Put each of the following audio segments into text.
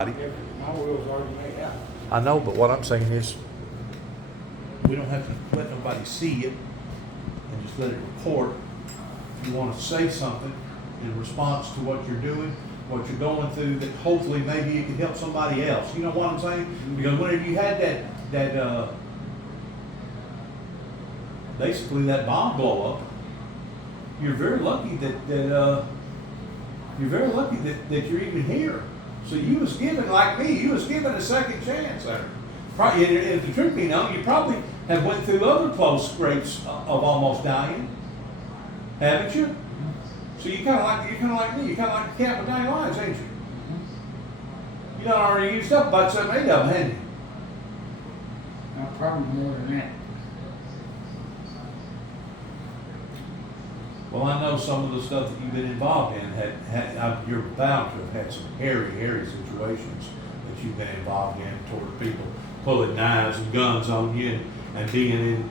My wheels already made out. I know, but what I'm saying is, we don't have to let nobody see it and just let it record. If you want to say something in response to what you're doing, what you're going through, that hopefully maybe it can help somebody else. You know what I'm saying? Because whenever you had that basically that bomb blow up, you're very lucky that you're even here. So you was given, like me, you was given a second chance there. Probably, and if the truth be known, you probably have went through other close scrapes of almost dying, haven't you? So you're kind of like me. You're kind of like the cat with 9 lives, ain't you? You done already used up about 7, 8 of them, hadn't you? No, probably more than that. Well, I know some of the stuff that you've been involved in you're bound to have had some hairy situations that you've been involved in toward people pulling knives and guns on you and being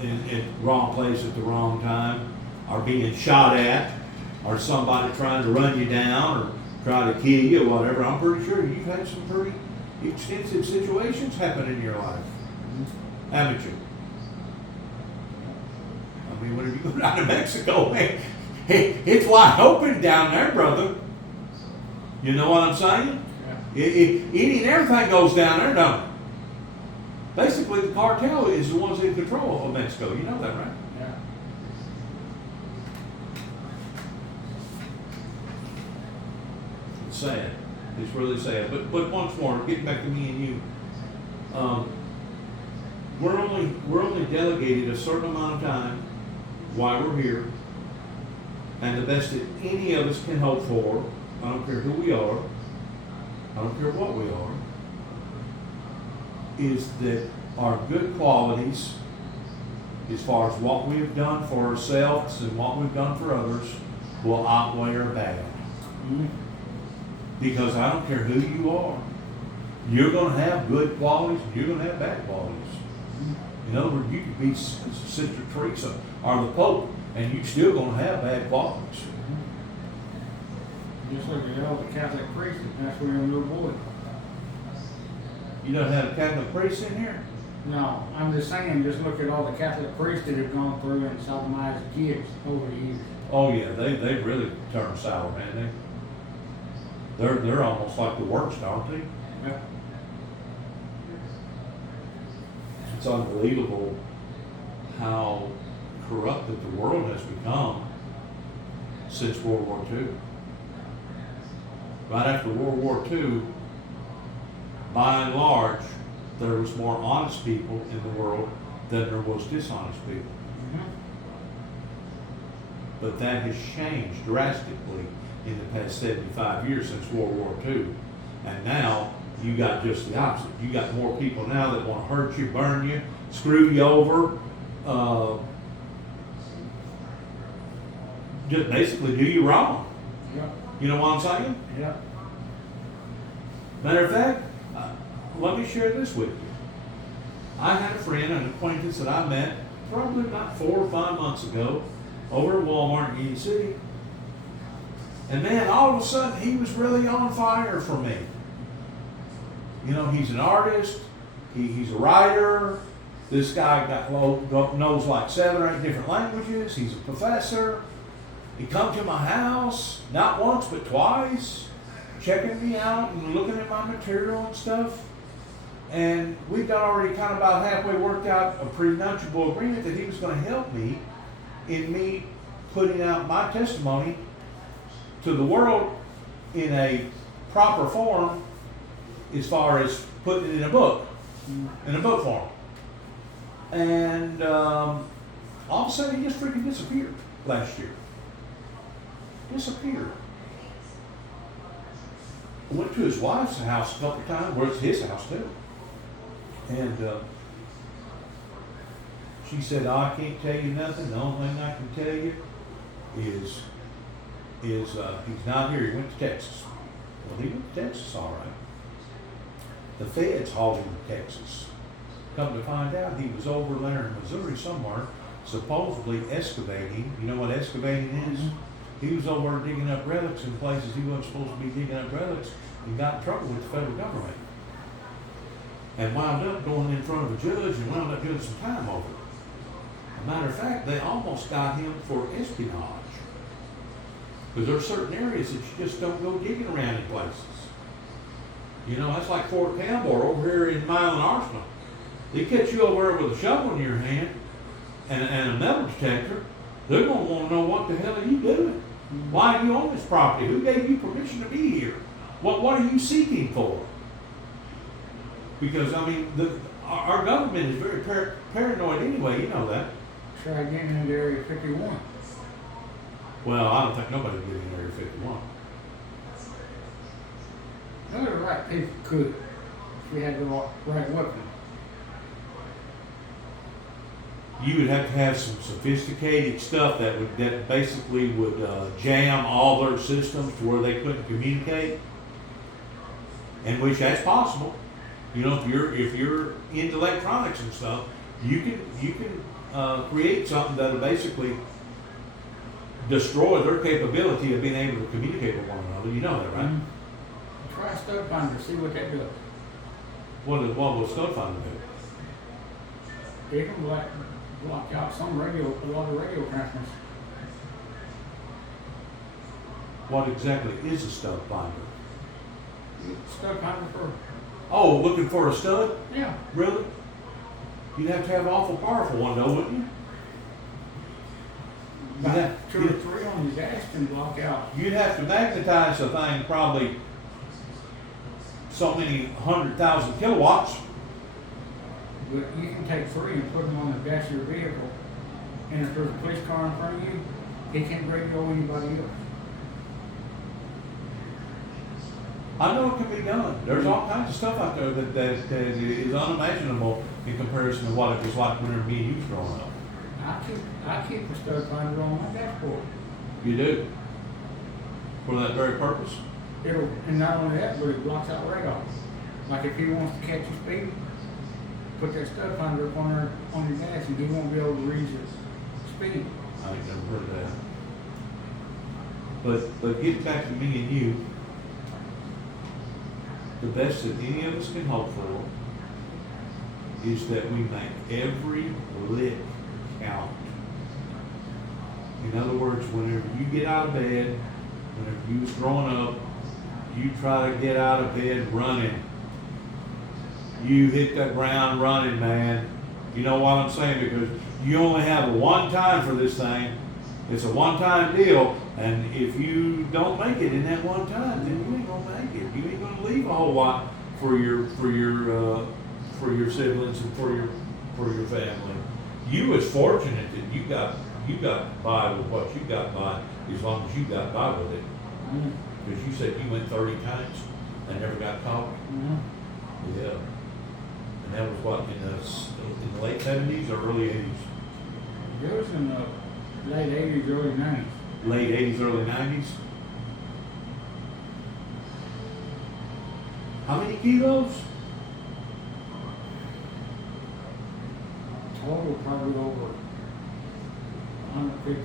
in the wrong place at the wrong time, or being shot at, or somebody trying to run you down or try to kill you or whatever. I'm pretty sure you've had some pretty extensive situations happen in your life, haven't you? I mean, whenever you go down to Mexico, man, it's wide open down there, brother. You know what I'm saying? Yeah. Any and everything goes down there, don't it? Basically, the cartel is the ones in control of Mexico. You know that, right? Yeah. It's sad. It's really sad. But once more, getting back to me and you, we're only delegated a certain amount of time why we're here, and the best that any of us can hope for, I don't care who we are, I don't care what we are, is that our good qualities, as far as what we have done for ourselves and what we've done for others, will outweigh our bad. Mm-hmm. Because I don't care who you are, you're going to have good qualities and you're going to have bad qualities. In other words, you could be Sister Teresa or the Pope, and you're still going to have bad qualities. Just look at all the Catholic priests and that's where your little boy. You don't have a Catholic priest in here? No, I'm just saying, just look at all the Catholic priests that have gone through and sodomized kids over the years. Oh yeah, they really turned sour, man. They're almost like the worst, aren't they? Yeah. It's unbelievable how corrupted the world has become since World War II. Right after World War II, by and large, there was more honest people in the world than there was dishonest people. Mm-hmm. But that has changed drastically in the past 75 years since World War II. And now you got just the opposite. You got more people now that want to hurt you, burn you, screw you over, just basically do you wrong. Yeah. You know what I'm saying? Yeah. Matter of fact, let me share this with you. I had a friend, an acquaintance that I met probably about 4 or 5 months ago over at Walmart in Union City. And man, all of a sudden he was really on fire for me. You know, he's an artist, he's a writer. This guy knows like 7 or 8 different languages. He's a professor. He come to my house, not once but twice, checking me out and looking at my material and stuff. And we'd already kind of about halfway worked out a prenuptial agreement that he was going to help me in me putting out my testimony to the world in a proper form, as far as putting it in a book, in a book form. And all of a sudden he just freaking disappeared last year. Disappeared. I went to his wife's house a couple of times, where it's his house too. And she said, "Oh, I can't tell you nothing. The only thing I can tell you is he's not here. He went to Texas." Well, he went to Texas, all right. The feds hauled him to Texas. Come to find out, he was over there in Missouri somewhere, supposedly excavating. You know what excavating is? He was over digging up relics in places he wasn't supposed to be digging up relics, and got in trouble with the federal government. And wound up going in front of a judge and wound up doing some time over it. As a matter of fact, they almost got him for espionage. Because there are certain areas that you just don't go digging around in places. You know, that's like Fort Campbell or over here in Milan Arsenal. They catch you over there with a shovel in your hand and a metal detector, they're going to want to know what the hell are you doing? Why are you on this property? Who gave you permission to be here? What are you seeking for? Because, I mean, our government is very paranoid anyway, you know that. Try getting into Area 51. Well, I don't think nobody would get in Area 51. None of the right people could, if we had the right weapon. You would have to have some sophisticated stuff that basically would jam all their systems to where they couldn't communicate, and which that's possible. You know, if you're into electronics and stuff, you can create something that'll basically destroy their capability of being able to communicate with one another. You know that, right? Mm-hmm. Try a stud finder, see what that does. What will Stud Finder do? It can block out a lot of radio transmitters. What exactly is a Stud Finder? Stud finder for, Oh, looking for a stud? yeah. Really? You'd have to have an awful powerful one though, wouldn't you? About Yeah. 2 or 3 on your dash can block out. You'd have to magnetize the thing probably so many 100,000 kilowatts. But you can take 3 and put them on the dash of your vehicle, and if there's a police car in front of you, it can't radio anybody else. I know it can be done. There's all kinds of stuff out there that is unimaginable in comparison to what it was like when me and you was growing up. I keep a stud finder on my dashboard. You do? For that very purpose? And not only that, but it blocks out radar. Like if he wants to catch you speeding, put that stud finder up on your dash and he won't be able to read your speed. I ain't never heard of that. But getting back to me and you, the best that any of us can hope for is that we make every lick count. In other words, whenever you get out of bed, whenever you was growing up, you try to get out of bed running. You hit that ground running, man. You know what I'm saying? Because you only have one time for this thing. It's a one-time deal, and if you don't make it in that one time, then you ain't gonna make it. You ain't gonna leave a whole lot for your siblings and for your family. You was fortunate that you got by with what you got by, as long as you got by with it. Mm-hmm. Because you said you went 30 times and never got caught. Mm-hmm. Yeah. And that was what, in the late 70s or early 80s? It was in the late 80s, early 90s. Late 80s, early 90s? How many kilos? Total probably over 150.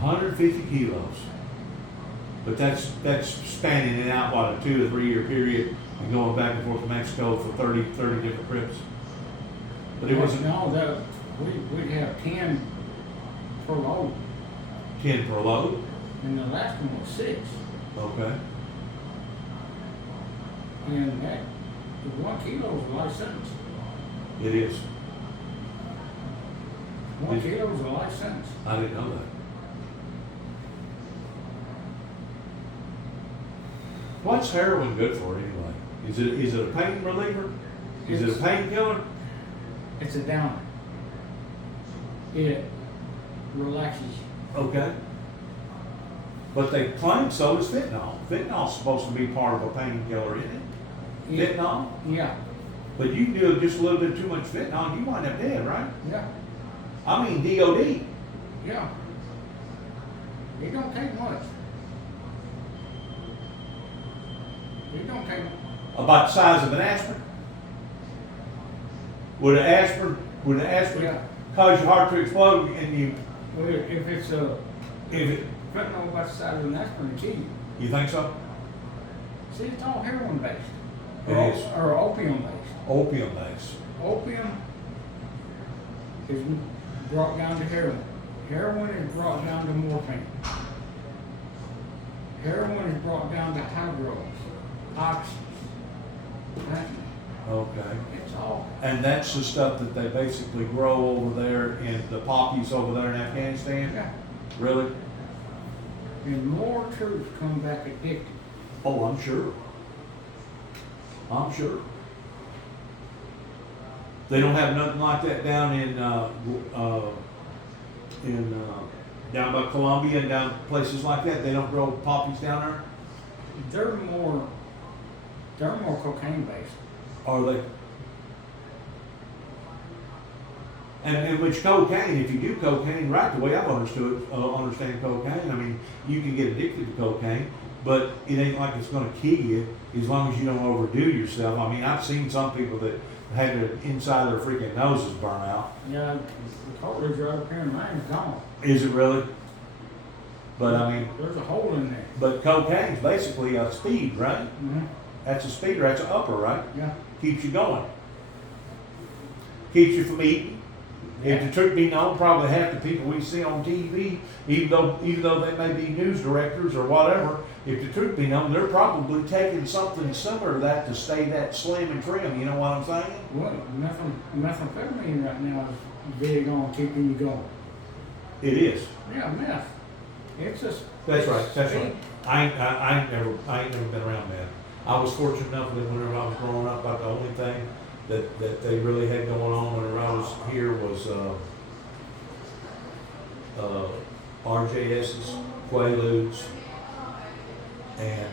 150 kilos. But that's spanning it out, what, a 2 or 3 year period and going back and forth to Mexico for 30 different trips. But it wasn't No, we'd have 10 per load, 10 per load. and the last one was 6. Okay. And that, the 1 kilo is a life sentence. It is. 1 kilo is a life sentence. I didn't know that. What's heroin good for anyway? Is it a pain reliever? Is it a painkiller? It's a downer. It relaxes you. Okay. But they claim so is fentanyl. Fentanyl's supposed to be part of a painkiller, isn't it? Yeah. Fentanyl? Yeah, But you do just a little bit too much fentanyl, you wind up dead, right? yeah, I mean DOD. yeah. It don't take much. It don't take, About the size of an aspirin. Would an aspirin Yeah. cause your heart to explode and well, if it's a, if it, fentanyl about the size of an aspirin, to kill you. you think so? See, it's all heroin based. It is. Or opium based. Opium base. Opium is brought down to heroin. Heroin is brought down to morphine. Heroin is brought down to hydros, oxys, fentanyl. Okay. It's all. And that's the stuff that they basically grow over there in the poppies over there in Afghanistan? Yeah. Really? And more troops come back addicted. Oh, I'm sure. I'm sure. They don't have nothing like that down in down by Columbia and down places like that. They don't grow poppies down there, They're more cocaine based. are they? And which cocaine, if you do cocaine right, the way I've understand cocaine, I mean, you can get addicted to cocaine, but it ain't like it's going to kill you as long as you don't overdo yourself. I mean, I've seen some people that had their inside their freaking noses burn out. Yeah, the cartilage right up here in mine is gone. Is it really? But I mean, There's a hole in there. but cocaine's basically a speed, right? Mm-hmm. That's a speeder, that's an upper, right? Yeah. Keeps you going. Keeps you from eating. If the truth be known, probably half the people we see on TV, even though they may be news directors or whatever, if the truth be known, they're probably taking something similar to that to stay that slim and trim. You know what I'm saying? Well, methamphetamine right now is big on keeping you going. It is. Yeah, meth. It's just. That's right. That's speed. right. I ain't never been around that. I was fortunate enough that whenever I was growing up, about the only thing that they really had going on whenever I was here was RJS's, Quaaludes, and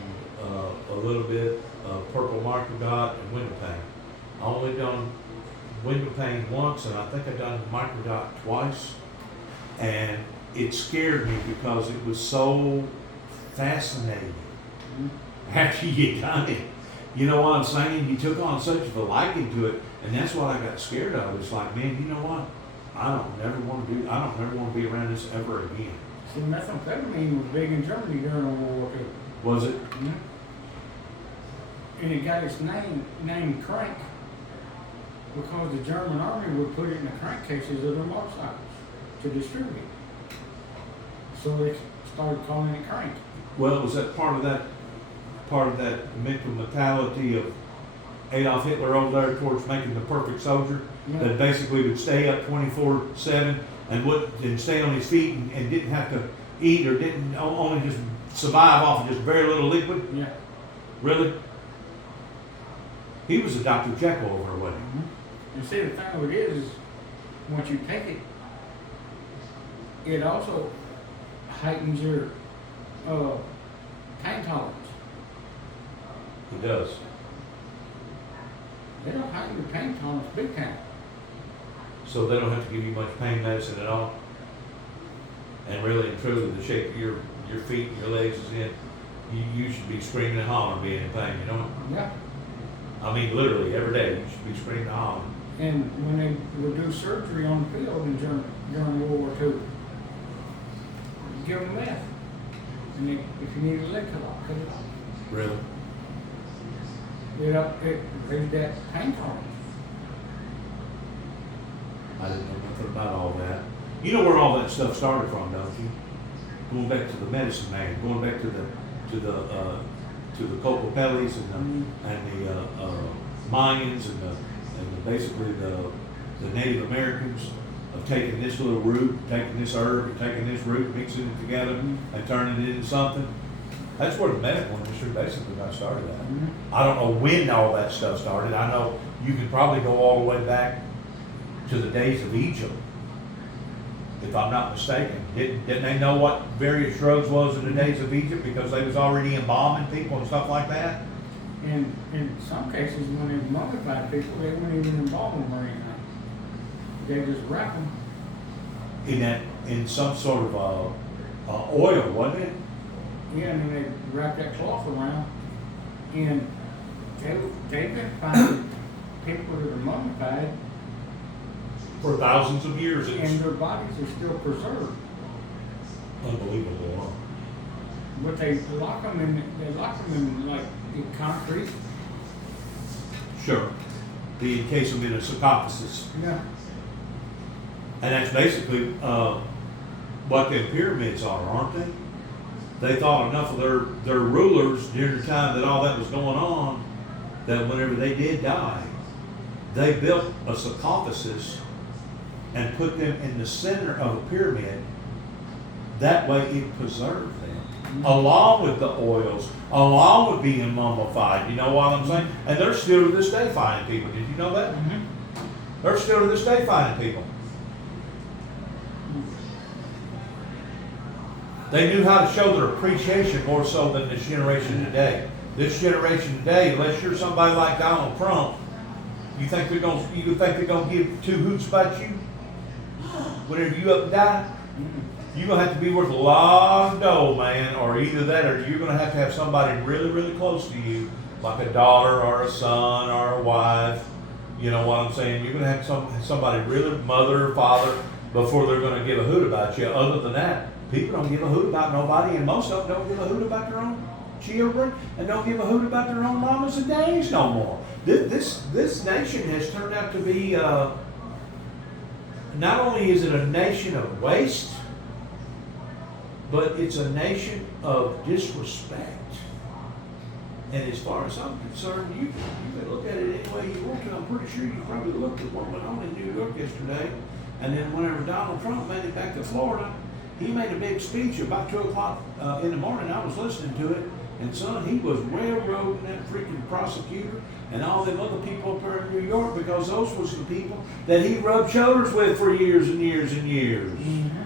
a little bit of Purple Microdot and Window Pane. I only done Window Pane once, and I think I done Microdot twice, and it scared me because it was so fascinating. After you done it, you know what I'm saying? You took on such a liking to it, and that's what I got scared of. It's like, man, you know what? I don't never want to be around this ever again. See, methamphetamine was big in Germany during World War II. Was it? Mm-hmm. And it got its name crank because the German army would put it in the crankcases of their motorcycles to distribute it. So they started calling it crank. Well, was that part of that mental mentality of Adolf Hitler over there towards making the perfect soldier Yeah. that basically would stay up 24/7 and stay on his feet and didn't have to eat or didn't only just survive off of just very little liquid? Yeah. Really? He was a Dr. Jekyll over there, wasn't Mm-hmm. And see, the thing of it is once you take it, it also heightens your pain tolerance. he? He does. They don't heighten your pain tolerance big time. So they don't have to give you much pain medicine at all. And really and truly, the shape of your feet and your legs is in, you should be screaming and hollering being in pain, you know? Yeah. I mean, literally, every day, you should be screaming and hollering. And when they would do surgery on the field in during World War II, give them meth. And they, if you need a leg cut off, cut it off. Really? It raised that pain tolerance. I didn't know nothing about all that. You know where all that stuff started from, don't you? Going back to the medicine man, going back to the Cocopelis and the Mayans and basically the Native Americans of taking this little root, taking this herb, and taking this root, mixing it together, and turning it into something. That's where the medical industry basically got started at. Mm-hmm. I don't know when all that stuff started. I know you could probably go all the way back to the days of Egypt, if I'm not mistaken. Didn't they know what various drugs was in the days of Egypt because they was already embalming people and stuff like that? And in some cases, when they mummified people, they wouldn't even embalm them or anything. They just wrap them. In some sort of oil, wasn't it? Yeah, and then they wrap that cloth around. And they've been finding people that are mummified For thousands of years. and their bodies are still preserved. Unbelievable. But they lock them in like Get concrete. Sure. They encase them in a sarcophagus. Yeah. And that's basically what the pyramids are, aren't they? They thought enough of their rulers during the time that all that was going on, that whenever they did die, they built a sarcophagus and put them in the center of a pyramid. That way it preserved them, along with the oils, along with being mummified. You know what I'm saying? And they're still to this day finding people. Did you know that? Mm-hmm. They're still to this day finding people. They knew how to show their appreciation more so than this generation today. This generation today, unless you're somebody like Donald Trump, you think they're gonna give two hoots about you? Whenever you up and die, you're gonna have to be worth a lot of dough, man, or either that or you're gonna have somebody really, really close to you, like a daughter or a son or a wife. You know what I'm saying? You're gonna have somebody really, mother or father, before they're gonna give a hoot about you. Other than that, people don't give a hoot about nobody, and most of them don't give a hoot about their own children, and don't give a hoot about their own mamas and daddies no more. This nation has turned out to be, not only is it a nation of waste, but it's a nation of disrespect. And as far as I'm concerned, you can look at it any way you want to. I'm pretty sure you probably looked at what went on in New York yesterday. And then whenever Donald Trump made it back to Florida, he made a big speech about 2 o'clock in the morning. I was listening to it. And son, he was railroading that freaking prosecutor and all them other people up there in New York, because those was the people that he rubbed shoulders with for years and years and years. Mm-hmm.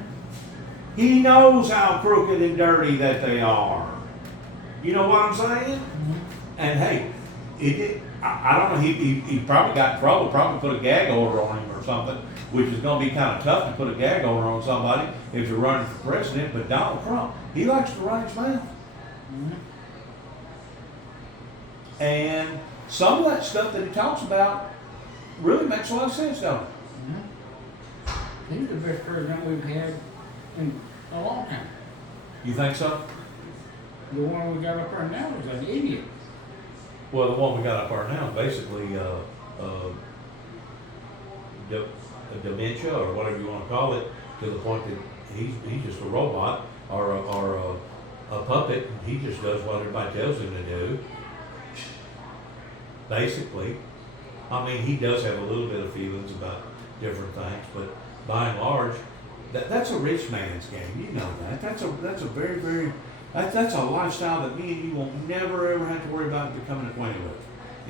He knows how crooked and dirty that they are. You know what I'm saying? Mm-hmm. And hey, I don't know, he probably got in trouble, probably put a gag order on him or something, which is going to be kind of tough to put a gag order on somebody if you're running for president. But Donald Trump, he likes to run his mouth. Mm-hmm. And some of that stuff that he talks about really makes a lot of sense, don't it? Mm-hmm. He's the best president we've had in a long time. You think so? The one we got up there now is an idiot. Well, the one we got up there now, basically, dementia or whatever you want to call it, to the point that he's just a robot or a puppet. And he just does what everybody tells him to do. Basically, I mean, he does have a little bit of feelings about different things, but by and large, that's a rich man's game. You know that. That's a very, very, that's a lifestyle that me and you will never ever have to worry about becoming acquainted with,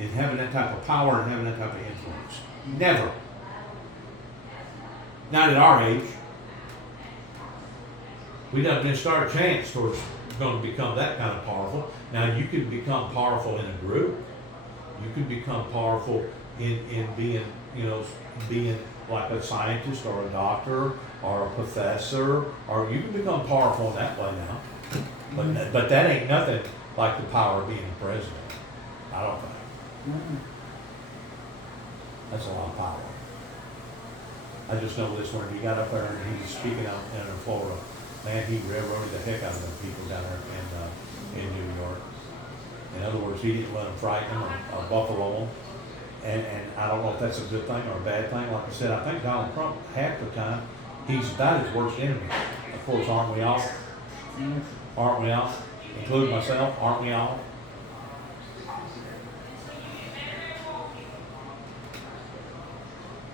and having that type of power and having that type of influence. Never. Not at our age. We don't even start a chance towards going to become that kind of powerful. Now you can become powerful in a group. You can become powerful in being, being like a scientist or a doctor or a professor, or you can become powerful in that way now. But that ain't nothing like the power of being the president. I don't think. Mm-hmm. That's a lot of power. I just know this when he got up there and he was speaking out in Florida. Man, he railroaded the heck out of them people down there in New York. In other words, he didn't let them frighten them or buffalo them. And I don't know if that's a good thing or a bad thing. Like I said, I think Donald Trump, half the time, he's about his worst enemy. Of course, aren't we all? Mm-hmm. Aren't we all? Including myself, aren't we all?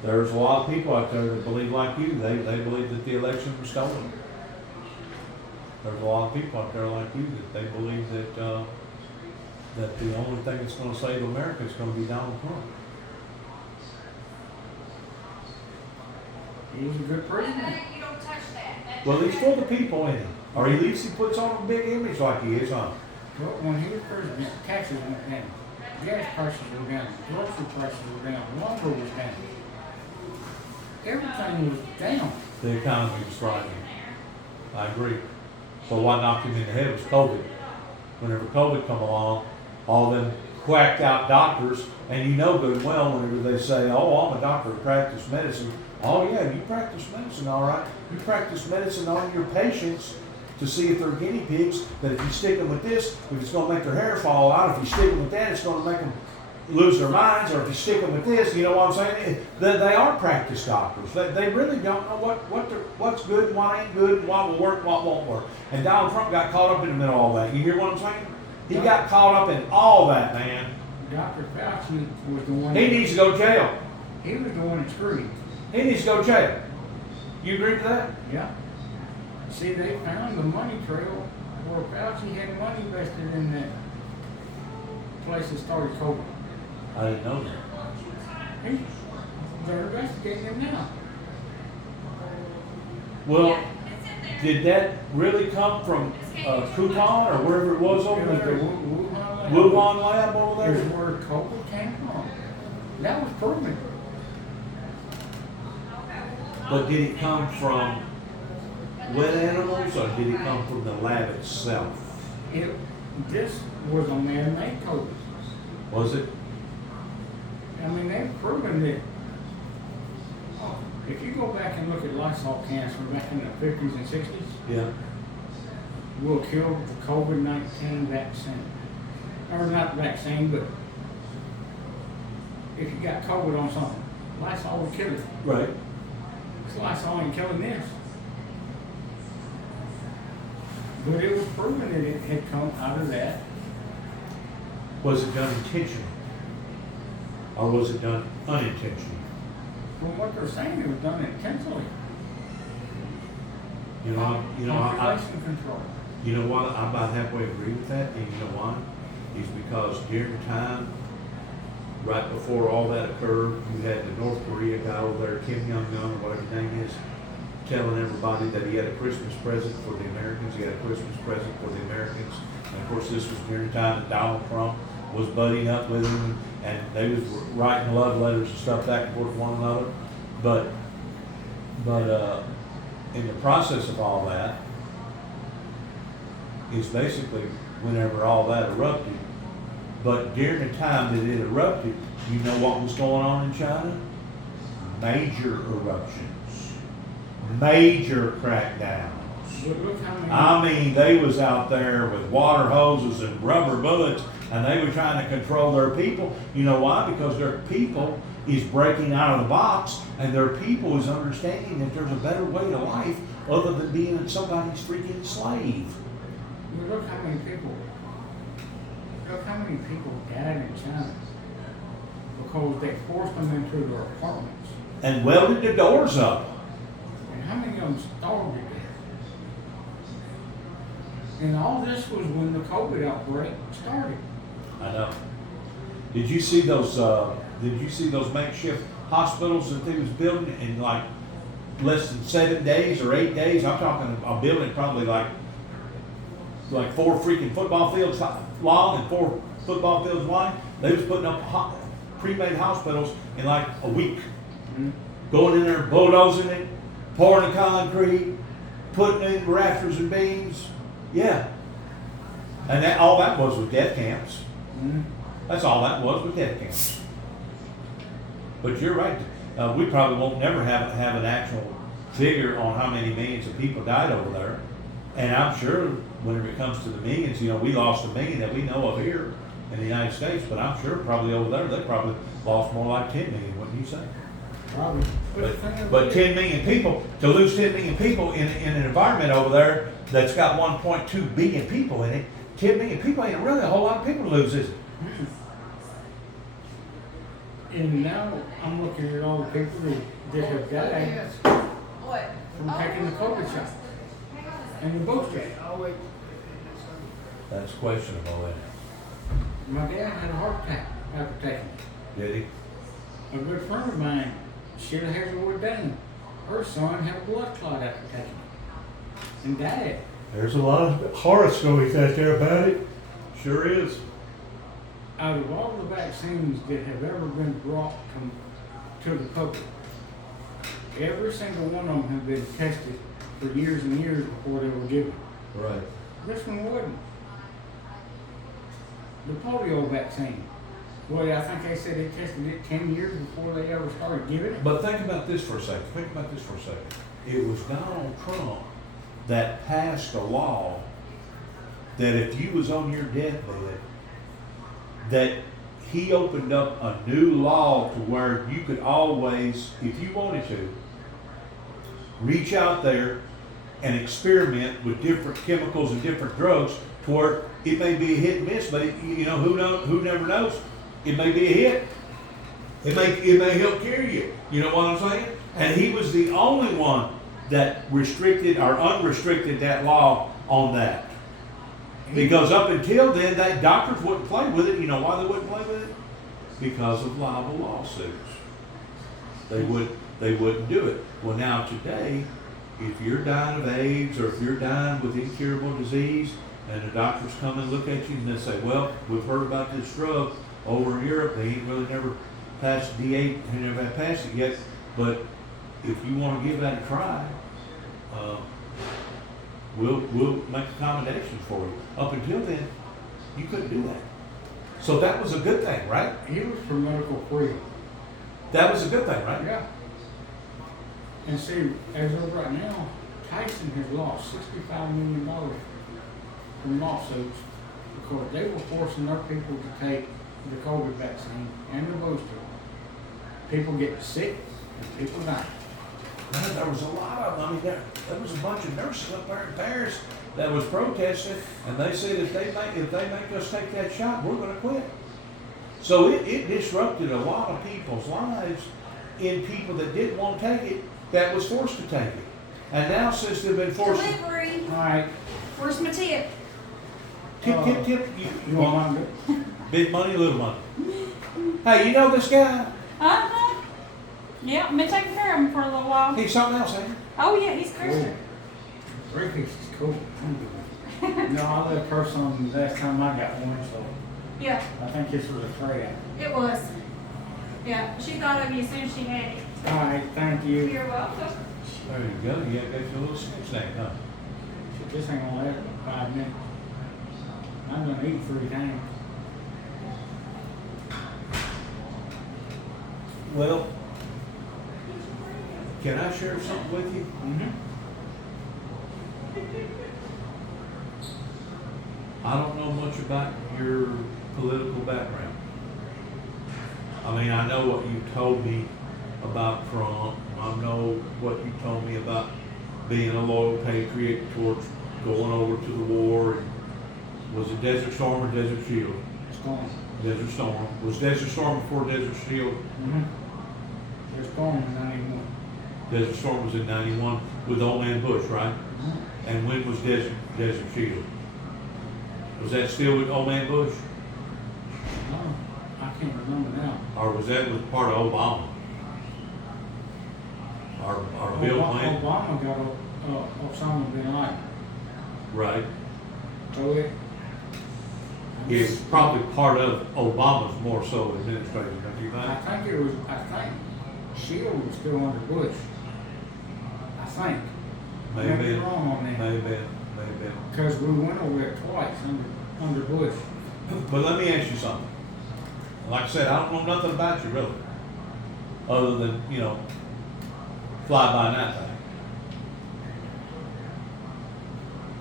There's a lot of people out there that believe like you. They believe that the election was stolen. There's a lot of people out there like you that they believe that that the only thing that's going to save America is going to be Donald Trump. He was a good president. You don't touch that. Well, he's for the people, ain't he? Or at least he puts on a big image like he is, huh? Well, when he was president, taxes went down, gas prices were down, grocery prices were down, lumber was down. Everything was down. The economy was thriving. I agree. So what knocked him in the head was COVID. Whenever COVID come along, all them quacked out doctors, and you know good and well whenever they say, oh, I'm a doctor who practice medicine. Oh yeah, you practice medicine, all right. You practice medicine on your patients to see if they're guinea pigs, that if you stick them with this, if it's gonna make their hair fall out, if you stick them with that, it's gonna make them lose their minds, or if you stick them with this, you know what I'm saying? They are practice doctors. They really don't know what's good and what ain't good, and what will work, what won't work. And Donald Trump got caught up in the middle of all that. You hear what I'm saying? He got caught up in all that, man. Dr. Fauci was the one. He needs to go to jail. He was the one that screwed him. He needs to go to jail. You agree with that? Yeah. See, they found the money trail where Fauci had money invested in that place that started COVID. I didn't know that. They're investigating him now. Well, did that really come from Kutan or wherever it was over It was the there? Wuhan lab. Wuhan lab over Here's there? where COVID came from. That was proven. But did it come from wet animals or did it come from the lab itself? This was a man-made COVID. Was it? I mean, they've proven that. If you go back and look at Lysol cans from back in the 50s and 60s, Yeah. will kill the COVID-19 vaccine. Or not vaccine, but if you got COVID on something, Lysol will kill it. Right. This Lysol ain't killing this. But it was proven that it had come out of that. Was it done intentionally? Or was it done unintentionally? From what they're saying, it was done intentionally. Population control. You know what? I about halfway agree with that, and you know why? It's because during the time, right before all that occurred, you had the North Korea guy over there, Kim Jong-un, or whatever his name is, telling everybody that he had a Christmas present for the Americans. He had a Christmas present for the Americans. And of course, this was during the time that Donald Trump was buddying up with him, and they was writing love letters and stuff back and forth to one another. But in the process of all that, is basically whenever all that erupted. But during the time that it erupted, you know what was going on in China? Major eruptions, major crackdowns. But look how many. I mean, they was out there with water hoses and rubber bullets, and they were trying to control their people. You know why? Because their people is breaking out of the box, and their people is understanding that there's a better way to life other than being somebody's freaking slave. But look how many people. Look how many people died in China because they forced them into their apartments. And welded the doors up. And how many of them starved to death? And all this was when the COVID outbreak started. I know. Did you see those? Did you see those makeshift hospitals that they was building in like less than 7 days or 8 days? I'm talking a building probably like 4 freaking football fields long and 4 football fields wide. They was putting up pre-made hospitals in like a week. Mm-hmm. Going in there, bulldozing it, pouring the concrete, putting in rafters and beams. Yeah. And that all that was death camps. Mm-hmm. That's all that was death camps. But you're right. We probably won't never have an actual figure on how many millions of people died over there. And I'm sure whenever it comes to the millions, we lost 1 million that we know of here in the United States. But I'm sure probably over there, they probably lost more like 10 million, wouldn't you say? Probably. But 10 million people, to lose 10 million people in an environment over there that's got 1.2 billion people in it, 10 million people ain't really a whole lot of people to lose, is it? And now I'm looking at all the people that have died from taking the COVID shot and the booster. That's questionable, isn't it? My dad had a heart attack after taking it. Did he? A good friend of mine, Sheila Hazelwood Dane, her son had a blood clot after taking it and died. There's a lot of horror stories out there about it. Sure is. Out of all the vaccines that have ever been brought to the public, every single one of them have been tested for years and years before they were given. Right. This one wasn't. The polio vaccine. Well, I think they said they tested it 10 years before they ever started giving it. But think about this for a second. It was Donald Trump that passed a law that if you was on your deathbed, that he opened up a new law to where you could always, if you wanted to, reach out there and experiment with different chemicals and different drugs to where it may be a hit and miss, but who never knows? It may be a hit. It may help cure you. You know what I'm saying? And he was the only one that restricted or unrestricted that law on that. Because up until then, that doctors wouldn't play with it. You know why they wouldn't play with it? Because of liable lawsuits. They wouldn't do it. Well, now today, if you're dying of AIDS or if you're dying with incurable disease, and the doctors come and look at you and they say, well, we've heard about this drug over in Europe. They ain't really never passed D8, they never have passed it yet. But if you want to give that a try, we'll make accommodations for you. Up until then, you couldn't do that. So that was a good thing, right? He was for medical freedom. That was a good thing, right? Yeah. And see, as of right now, Tyson has lost $65 million from lawsuits because they were forcing their people to take the COVID vaccine and the booster. People get sick and people die. Man, there was a lot of them. I mean, there was a bunch of nurses up there in Paris that was protesting, and they said if they make us take that shot, we're going to quit. So it disrupted a lot of people's lives in people that didn't want to take it, that was forced to take it. And now since they've been forced Delivery. All right. Where's my tip? tip, You want mine to? big money, little money. Hey, you know this guy? Uh-huh. Yeah, I've been taking care of him for a little while. He's something else, ain't he? Oh yeah, he's Christian. Three-piece is cool. No, I let her some the last time I got one, so Yeah, I think this was a trade-out. it was. Yeah, she thought of you as soon as she had it. All right, thank you. You're welcome. There you go. You got your little snack, huh? Shit, this ain't gonna last but 5 minutes. I'm gonna eat 3 times. Well, can I share something with you? Mm-hmm. I don't know much about your political background. I mean, I know what you told me about Trump. I know what you told me about being a loyal patriot towards going over to the war. And was it Desert Storm or Desert Shield? Storm. Desert Storm. Was Desert Storm before Desert Shield? Mm-hmm. There's storm in 91. Desert Storm was in '91 with Old Man Bush, right? Mm-hmm. And when was Desert Shield? Was that still with Old Man Bush? No, I can't remember now. Or was that with part of Obama? Or Bill Clinton? Obama got Osama bin Laden. Right. So It's probably part of Obama's more so administration, don't you I think? think Shield was still under Bush. I think. I may be Maybe. wrong on that. Maybe. Because we went over it twice under Bush. But let me ask you something. Like I said, I don't know nothing about you really. Other than, fly by night thing.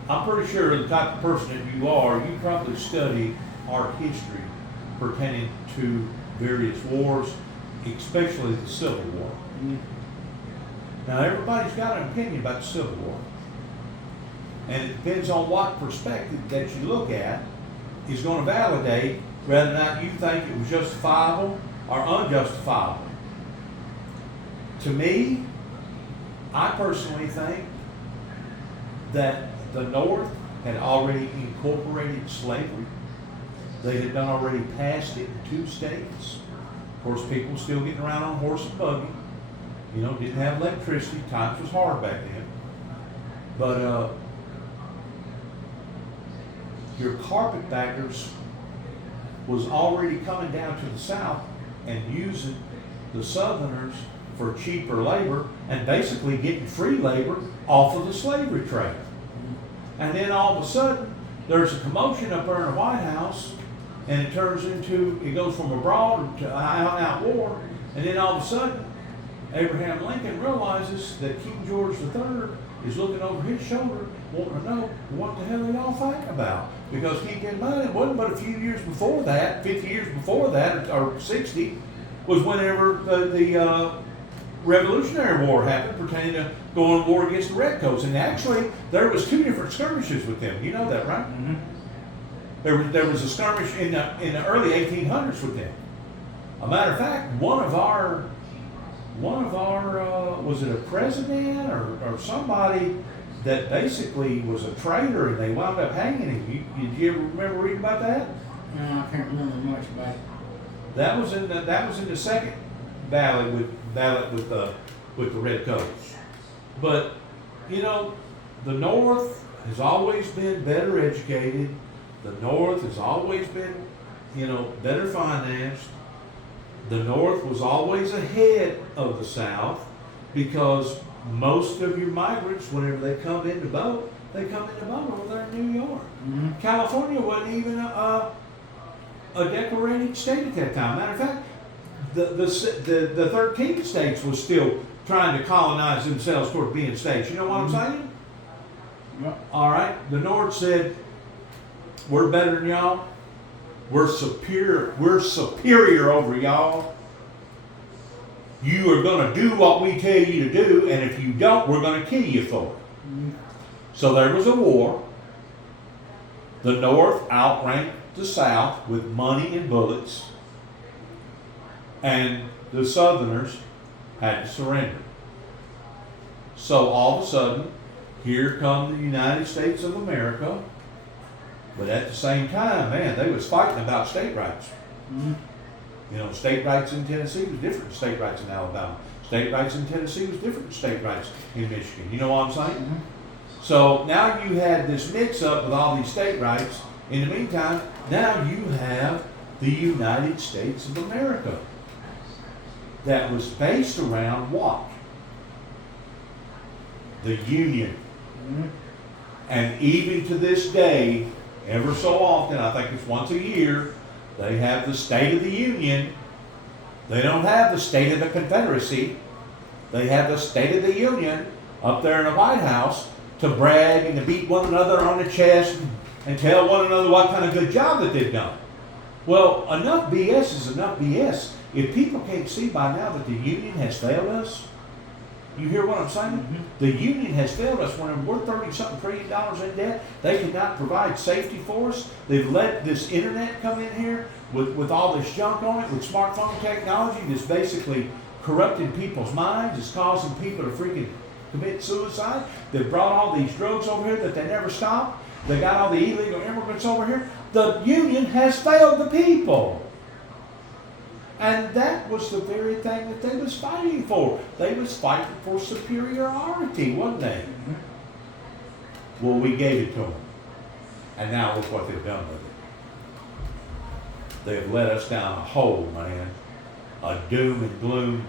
I'm pretty sure the type of person that you are, you probably study art history pertaining to various wars, especially the Civil War. Mm. Now, everybody's got an opinion about the Civil War. And it depends on what perspective that you look at is going to validate whether or not you think it was justifiable or unjustifiable. To me, I personally think that the North had already incorporated slavery. They had done already passed it in 2 states. Of course, people still getting around on horse and buggy. Didn't have electricity. Times was hard back then. But your carpetbaggers was already coming down to the South and using the Southerners for cheaper labor and basically getting free labor off of the slavery trade. And then all of a sudden, there's a commotion up there in the White House, and it goes from abroad to out war, and then all of a sudden, Abraham Lincoln realizes that King George III is looking over his shoulder, wanting to know what the hell are y'all fighting about. Because keep in mind, it wasn't but a few years before that, 50 years before that, or 60, was whenever the Revolutionary War happened, pertaining to going to war against the Redcoats. And actually, there was 2 different skirmishes with them. You know that, right? Mm-hmm. There was a skirmish in the early 1800s with them. A matter of fact, one of our was it a president or somebody that basically was a traitor, and they wound up hanging him. Did you ever remember reading about that? No, I can't remember much about it. That was in the second battle with the Redcoats. But you know, the North has always been better educated. The North has always been, you know, better financed. The North was always ahead of the South because most of your migrants, whenever they come into boat, they come into boat over there in New York. Mm-hmm. California wasn't even a decorated state at that time. Matter of fact, the 13 states was still trying to colonize themselves toward being states. You know what I'm saying? Yep. All right. The North said, we're better than y'all. We're superior. We're superior over y'all. You are going to do what we tell you to do, and if you don't, we're going to kill you for it. Mm-hmm. So there was a war. The North outranked the South with money and bullets, and the Southerners had to surrender. So all of a sudden, here come the United States of America. But at the same time, man, they was fighting about state rights. Mm-hmm. You know, state rights in Tennessee was different than state rights in Alabama. State rights in Tennessee was different than state rights in Michigan. You know what I'm saying? Mm-hmm. So now you had this mix-up with all these state rights. In the meantime, now you have the United States of America that was based around what? The Union. Mm-hmm. And even to this day, ever so often, I think it's once a year, they have the State of the Union. They don't have the State of the Confederacy. They have the State of the Union up there in the White House to brag and to beat one another on the chest and tell one another what kind of good job that they've done. Well, enough BS is enough BS. If people can't see by now that the Union has failed us, you hear what I'm saying? Mm-hmm. The Union has failed us. When we're $30-something trillion in debt, they cannot provide safety for us. They've let this internet come in here with all this junk on it, with smartphone technology that's basically corrupting people's minds. It's causing people to freaking commit suicide. They've brought all these drugs over here that they never stop. They got all the illegal immigrants over here. The Union has failed the people. And that was the very thing that they was fighting for. They was fighting for superiority, wasn't they? Mm-hmm. Well, we gave it to them. And now look what they've done with it. They've led us down a hole, man. A doom and gloom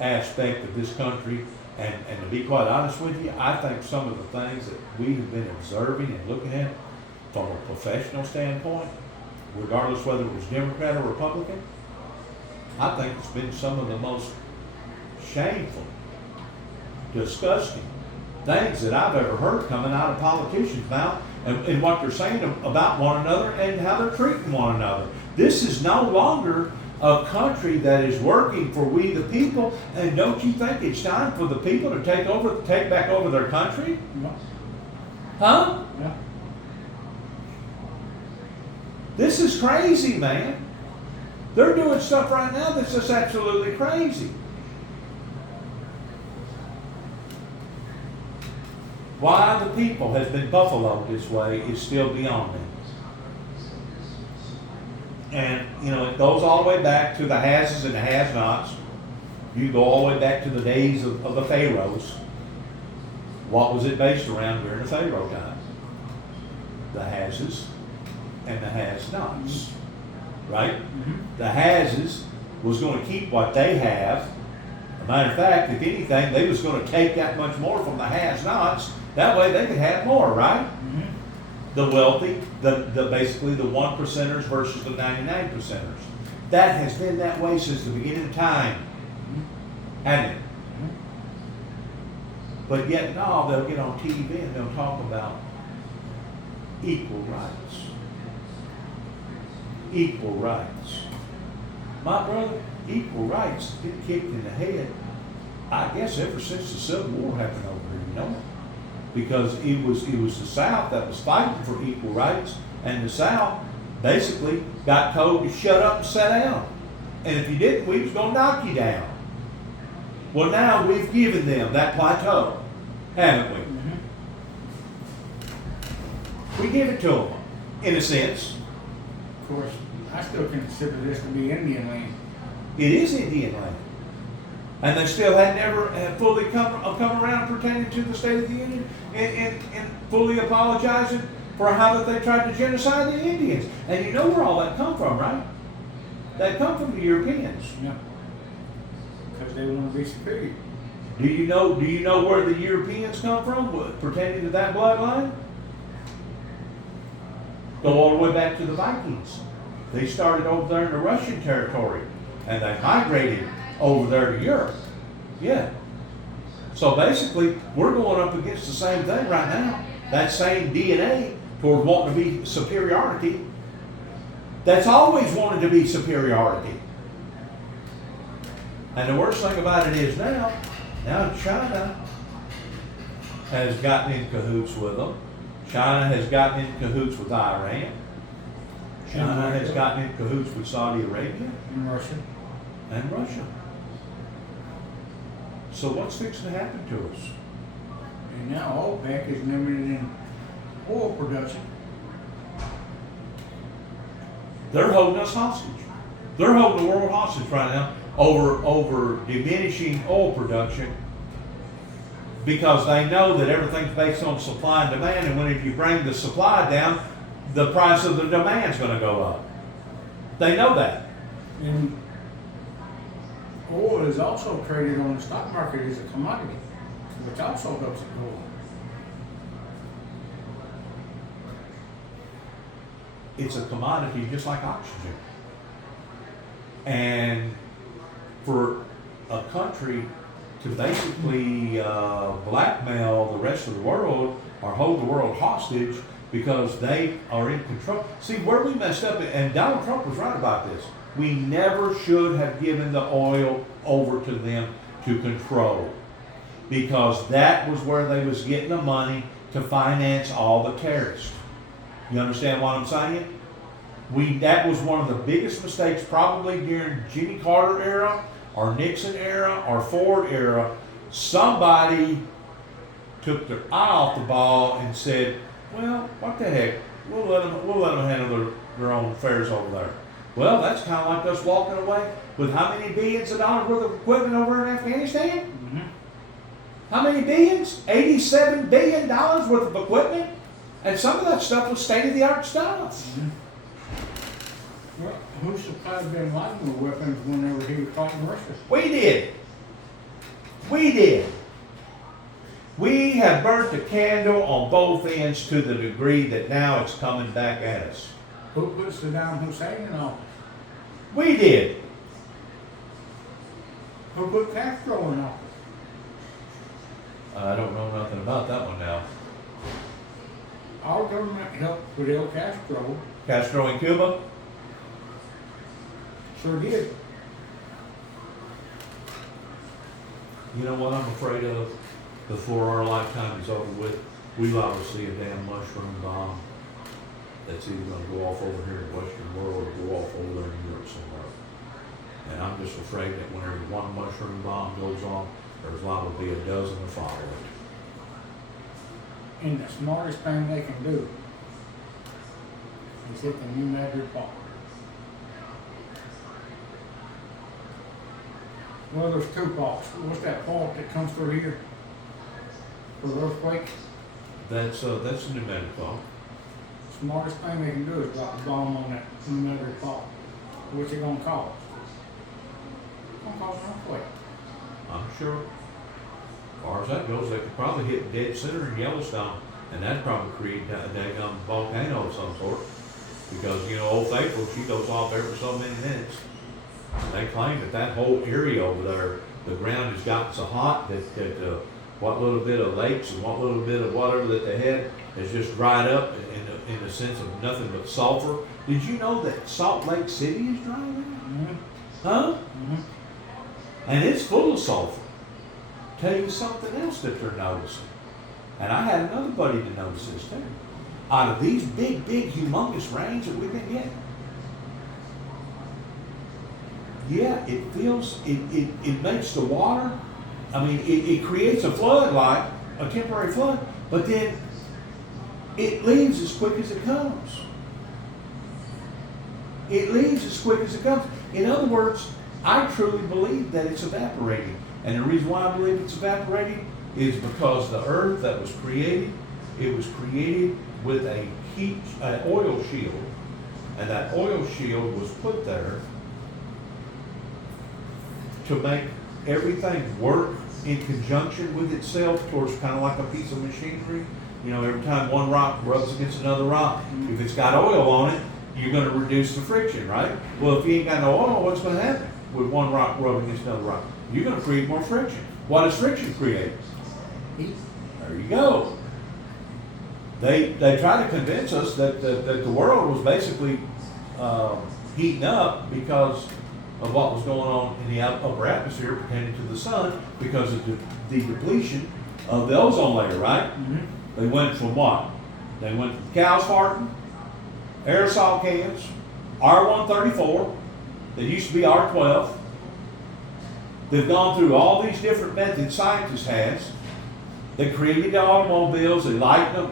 aspect of this country. And to be quite honest with you, I think some of the things that we have been observing and looking at from a professional standpoint, regardless whether it was Democrat or Republican, I think it's been some of the most shameful, disgusting things that I've ever heard coming out of politicians' mouth and what they're saying about one another and how they're treating one another. This is no longer a country that is working for we the people, and don't you think it's time for the people to take back over their country? Yeah. Huh? Yeah. This is crazy, man. They're doing stuff right now that's just absolutely crazy. Why the people has been buffaloed this way is still beyond me. And, you know, it goes all the way back to the hases and the has-nots. You go all the way back to the days of the pharaohs. What was it based around during the pharaoh time? The hases and the has-nots. Right? Mm-hmm. The hases was going to keep what they have. As a matter of fact, if anything, they was going to take that much more from the has-nots. That way they could have more, right? Mm-hmm. The wealthy, the basically the 1%ers versus the 99%ers. That has been that way since the beginning of time, hasn't it? But yet, no, they'll get on TV and they'll talk about equal rights. Equal rights. My brother, equal rights get kicked in the head, I guess, ever since the Civil War happened over here, you know? Because it was the South that was fighting for equal rights, and the South basically got told to shut up and sit down. And if you didn't, we was going to knock you down. Well, now we've given them that plateau, haven't we? Mm-hmm. We give it to them, in a sense. Of course, I still consider this to be Indian land. It is Indian land. And they still had never fully come around pertaining to the State of the Union and fully apologizing for how that they tried to genocide the Indians. And you know where all that come from, right? That come from the Europeans. Yeah. Because they want to be superior. Do you know where the Europeans come from pertaining to that bloodline? Go all the way back to the Vikings. They started over there in the Russian territory and they migrated over there to Europe. Yeah. So basically, we're going up against the same thing right now. That same DNA toward wanting to be superiority. That's always wanted to be superiority. And the worst thing about it is now China has gotten in cahoots with them. China has gotten in cahoots with Iran. China has gotten in cahoots with Saudi Arabia. And Russia. And Russia. So what's fixing to happen to us? And now OPEC is limited in oil production. They're holding us hostage. They're holding the world hostage right now over diminishing oil production because they know that everything's based on supply and demand, and when you bring the supply down, the price of the demand's going to go up. They know that. And oil is also traded on the stock market as a commodity, which also helps it go up. It's a commodity just like oxygen. And for a country to basically blackmail the rest of the world or hold the world hostage because they are in control. See, where we messed up, and Donald Trump was right about this, we never should have given the oil over to them to control, because that was where they was getting the money to finance all the terrorists. You understand what I'm saying? That was one of the biggest mistakes probably during Jimmy Carter era or Nixon era or Ford era. Somebody took their eye off the ball and said, well, what the heck, we'll let them handle their own affairs over there. Well, that's kind of like us walking away with how many billions of dollars worth of equipment over in Afghanistan? Mm-hmm. How many billions? $87 billion worth of equipment? And some of that stuff was state-of-the-art stuff. Mm-hmm. Well, who supplied Bin Laden with weapons whenever he was fighting Russia? We did. We did. We have burnt the candle on both ends to the degree that now it's coming back at us. Who put Saddam Hussein in office? We did. Who put Castro in office? I don't know nothing about that one now. Our government helped with El Castro. Castro in Cuba? Sure did. You know what I'm afraid of? Before our lifetime is over with, we liable to see a damn mushroom bomb that's either going to go off over here in the Western world or go off over there in Europe somewhere. And I'm just afraid that whenever one mushroom bomb goes off, there's liable to be a dozen to follow it. And the smartest thing they can do is hit the New Madrid fault. Well, there's two faults. What's that fault that comes through here for the earthquake? That's a pneumatic fault. Smartest thing they can do is drop a bomb on that New Madrid fault. What's it gonna cause? It's gonna cause an earthquake. I'm sure. As far as that goes, they could probably hit dead center in Yellowstone, and that'd probably create a daggum volcano of some sort. Because, Old Faithful, she goes off every so many minutes. And they claim that whole area over there, the ground has gotten so hot that what little bit of lakes and what little bit of whatever that they had has just dried up in the sense of nothing but sulfur. Did you know that Salt Lake City is dry now? Mhm. Huh? Mhm. And it's full of sulfur. Tell you something else that they're noticing. And I had another buddy to notice this too. Out of these big, humongous rains that we've been getting, yeah, it makes the water, I mean, it creates a flood, like a temporary flood, but then it leaves as quick as it comes. It leaves as quick as it comes. In other words, I truly believe that it's evaporating. And the reason why I believe it's evaporating is because the earth that was created, it was created with an oil shield. And that oil shield was put there to make everything work in conjunction with itself towards kind of like a piece of machinery. You know, every time one rock rubs against another rock, if it's got oil on it, you're going to reduce the friction, right? Well, if you ain't got no oil, what's going to happen with one rock rubbing against another rock? You're going to create more friction. What does friction create? Heat. There you go. They try to convince us that the world was basically heating up because of what was going on in the upper atmosphere pertaining to the sun because of the depletion of the ozone layer, right? Mhm. They went from what? They went from cows farting, aerosol cans, R134, that used to be R12. They've gone through all these different methods scientists has. They created the automobiles, they lighten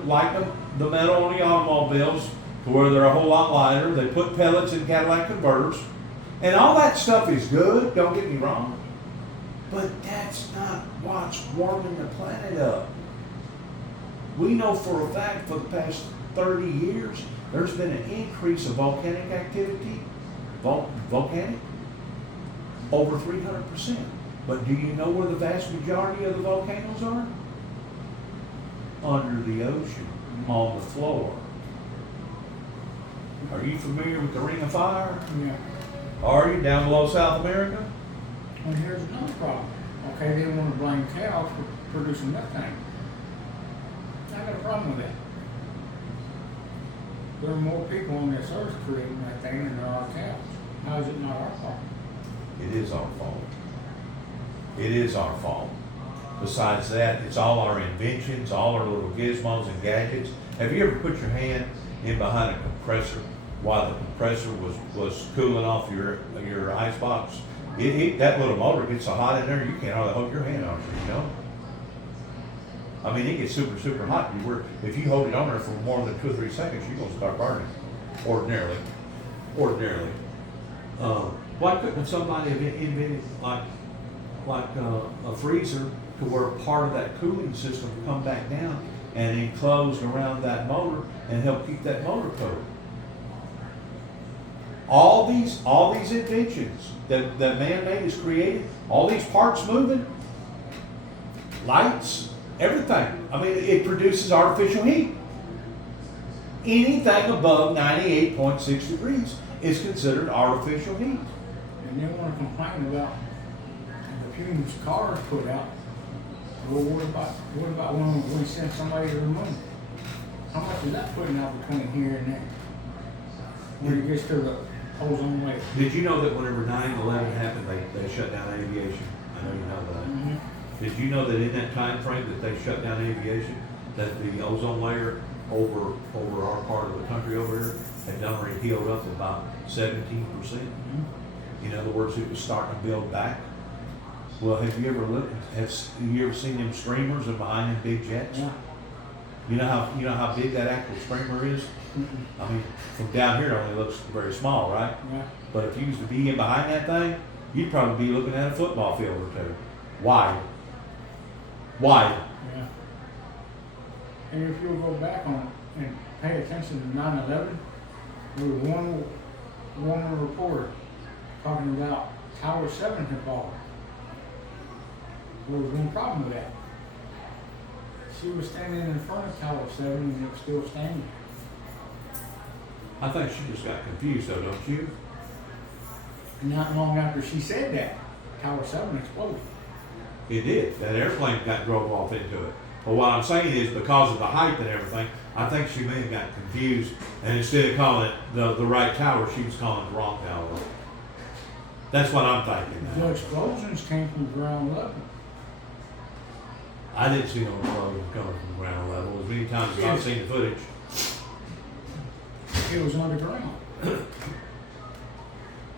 the metal on the automobiles to where they're a whole lot lighter. They put pellets in Cadillac converters. And all that stuff is good, don't get me wrong. But that's not what's warming the planet up. We know for a fact for the past 30 years, there's been an increase of volcanic activity, volcanic, over 300%. But do you know where the vast majority of the volcanoes are? Under the ocean, on the floor. Are you familiar with the Ring of Fire? Yeah. Are you down below South America? And here's another problem. Okay, they want to blame cows for producing methane. I got a problem with that. There are more people on this earth creating methane than there are cows. How is it not our fault? It is our fault. It is our fault. Besides that, it's all our inventions, all our little gizmos and gadgets. Have you ever put your hand in behind a compressor while the compressor was cooling off your ice box? That little motor gets so hot in there you can't hardly hold your hand on it, you know? I mean, it gets super, super hot. If you hold it on there for more than 2 or 3 seconds, you're going to start burning. Ordinarily. Why couldn't somebody have invented like a freezer to where part of that cooling system come back down and enclosed around that motor and help keep that motor cold? All these inventions that man-made has created, all these parts moving, lights, everything. I mean, it produces artificial heat. Anything above 98.6 degrees is considered artificial heat. And they want to complain about the fumes cars put out. Well, what about when we send somebody to the moon? How much is that putting out between here and there? When it gets to the ozone layer. Did you know that whenever 9/11 happened, they shut down aviation? I know you know that. Mm-hmm. Did you know that in that time frame that they shut down aviation, that the ozone layer over our part of the country over here had already healed up about 17%? Mm-hmm. In other words, it was starting to build back. Well, have you ever seen them streamers and behind them big jets? Yeah. You know how big that actual streamer is? Mm-hmm. I mean, from down here it only looks very small, right? Yeah. But if you used to be in behind that thing, you'd probably be looking at a football field or two. Wide. Yeah. And if you'll go back on and pay attention to 9/11, there was one reporter talking about Tower 7 had fallen. There was one problem with that. She was standing in front of Tower 7 and it was still standing. I think she just got confused though, don't you? And not long after she said that, Tower 7 exploded. It did. That airplane got drove off into it. But what I'm saying is because of the height and everything, I think she may have got confused, and instead of calling it the right tower, she was calling it the wrong tower. That's what I'm thinking The now. explosions came from ground level. I didn't see no explosion coming from ground level. As many times as I've seen the footage. It was underground.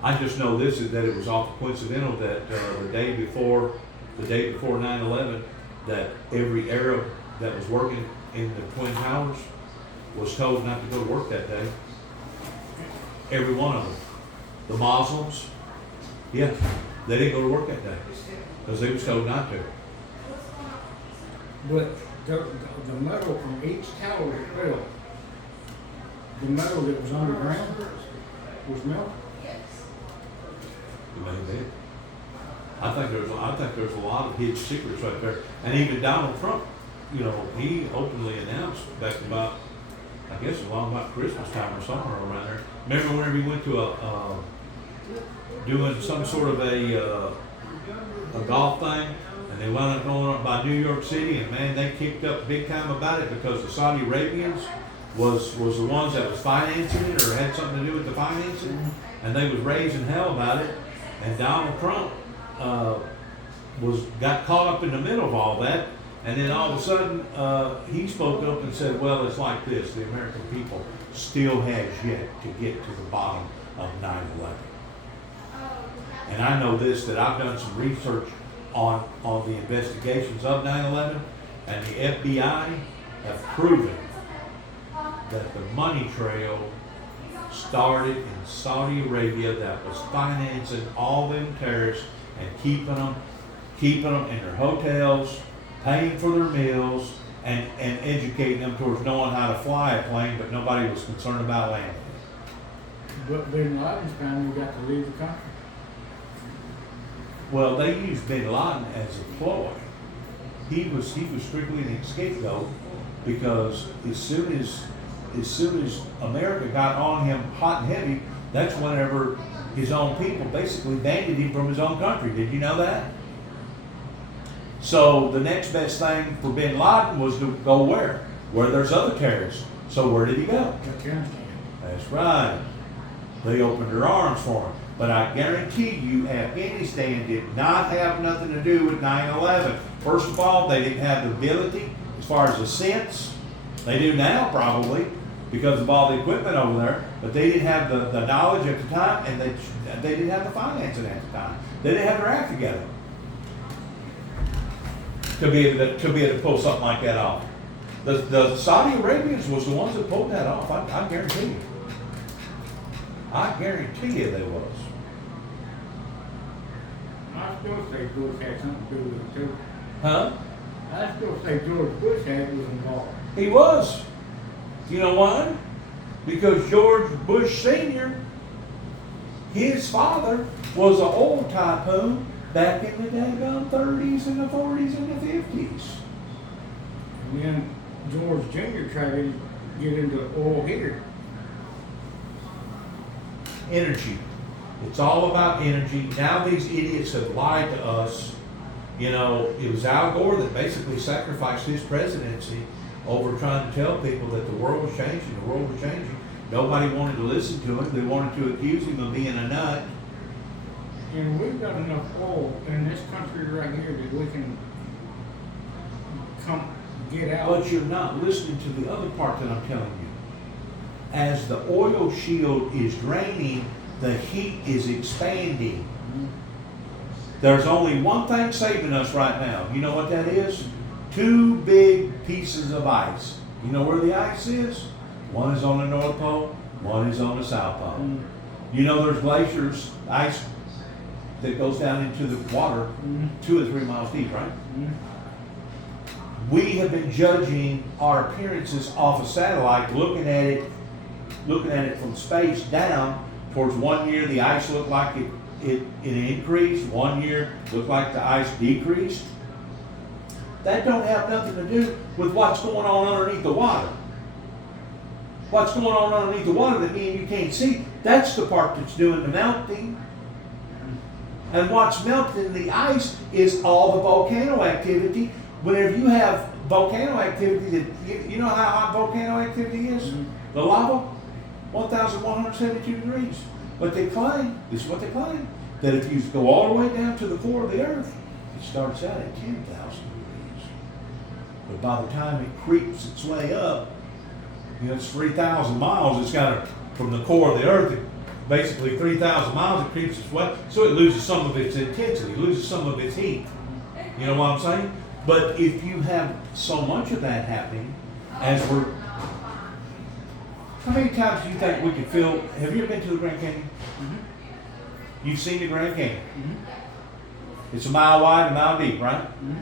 I just know this is that it was awful coincidental that the day before 9/11, that every Arab that was working in the Twin Towers was told not to go to work that day. Every one of them. The Muslims, yeah, they didn't go to work that day because they was told not to. But the metal from each tower that fell, the metal that was underground was melted. Maybe. I think there's a lot of hidden secrets right there. And even Donald Trump, you know, he openly announced back about, I guess along about Christmas time or somewhere around there. Remember whenever he went to doing some sort of a golf thing, and they wound up going up by New York City, and man, they kicked up big time about it because the Saudi Arabians was the ones that was financing it or had something to do with the financing, and they was raising hell about it. And Donald Trump got caught up in the middle of all that, and then all of a sudden he spoke up and said, "Well, it's like this: the American people still has yet to get to the bottom of 9/11." And I know this, that I've done some research on the investigations of 9/11, and the FBI have proven that the money trail started in Saudi Arabia that was financing all them terrorists and keeping them in their hotels, paying for their meals, and educating them towards knowing how to fly a plane, but nobody was concerned about landing it. But Bin Laden's family got to leave the country. Well, they used Bin Laden as a ploy. He was strictly an scapegoat because as soon as America got on him hot and heavy, that's whenever his own people basically banned him from his own country. Did you know that? So the next best thing for Bin Laden was to go where? Where there's other terrorists. So where did he go? Afghanistan. That's right. They opened their arms for him. But I guarantee you, Afghanistan did not have nothing to do with 9/11. First of all, they didn't have the ability as far as the sense. They do now probably because of all the equipment over there, but they didn't have the knowledge at the time, and they didn't have the financing at the time. They didn't have their act together to be able to pull something like that off. The Saudi Arabians was the ones that pulled that off. I guarantee you. I guarantee you they was. I still say Bush had something to do with it too. Huh? I still say George Bush was involved. He was. You know why? Because George Bush Sr., his father was an oil tycoon back in the daggone 30s and the 40s and the 50s. And then George Jr. tried to get into oil here. Energy. It's all about energy. Now these idiots have lied to us. You know, it was Al Gore that basically sacrificed his presidency over trying to tell people that the world was changing. The world was changing. Nobody wanted to listen to him. They wanted to accuse him of being a nut. And we've got enough oil in this country right here that we can come get out. But you're not listening to the other part that I'm telling you. As the oil shield is draining, the heat is expanding. There's only one thing saving us right now. You know what that is? 2 big pieces of ice. You know where the ice is? One is on the North Pole, one is on the South Pole. You know there's glaciers, ice that goes down into the water 2 or 3 miles deep, right? We have been judging our appearances off a satellite, looking at it from space down. Towards 1 year, the ice looked like it increased. 1 year looked like the ice decreased. That don't have nothing to do with what's going on underneath the water. What's going on underneath the water that me and you can't see, that's the part that's doing the melting. And what's melting the ice is all the volcano activity. Whenever you have volcano activity, you know how hot volcano activity is? Mhm. The lava, 1,172 degrees. But they claim, this is what they claim, that if you go all the way down to the core of the earth, it starts out at 10,000 degrees. But by the time it creeps its way up, it's 3,000 miles. It's got to, from the core of the earth, basically 3,000 miles, it creeps its way. So it loses some of its intensity, loses some of its heat. You know what I'm saying? But if you have so much of that happening, as we're, how many times do you think we could feel, have you ever been to the Grand Canyon? Mhm. You've seen the Grand Canyon. Mhm. It's a mile wide and a mile deep, right? Mhm.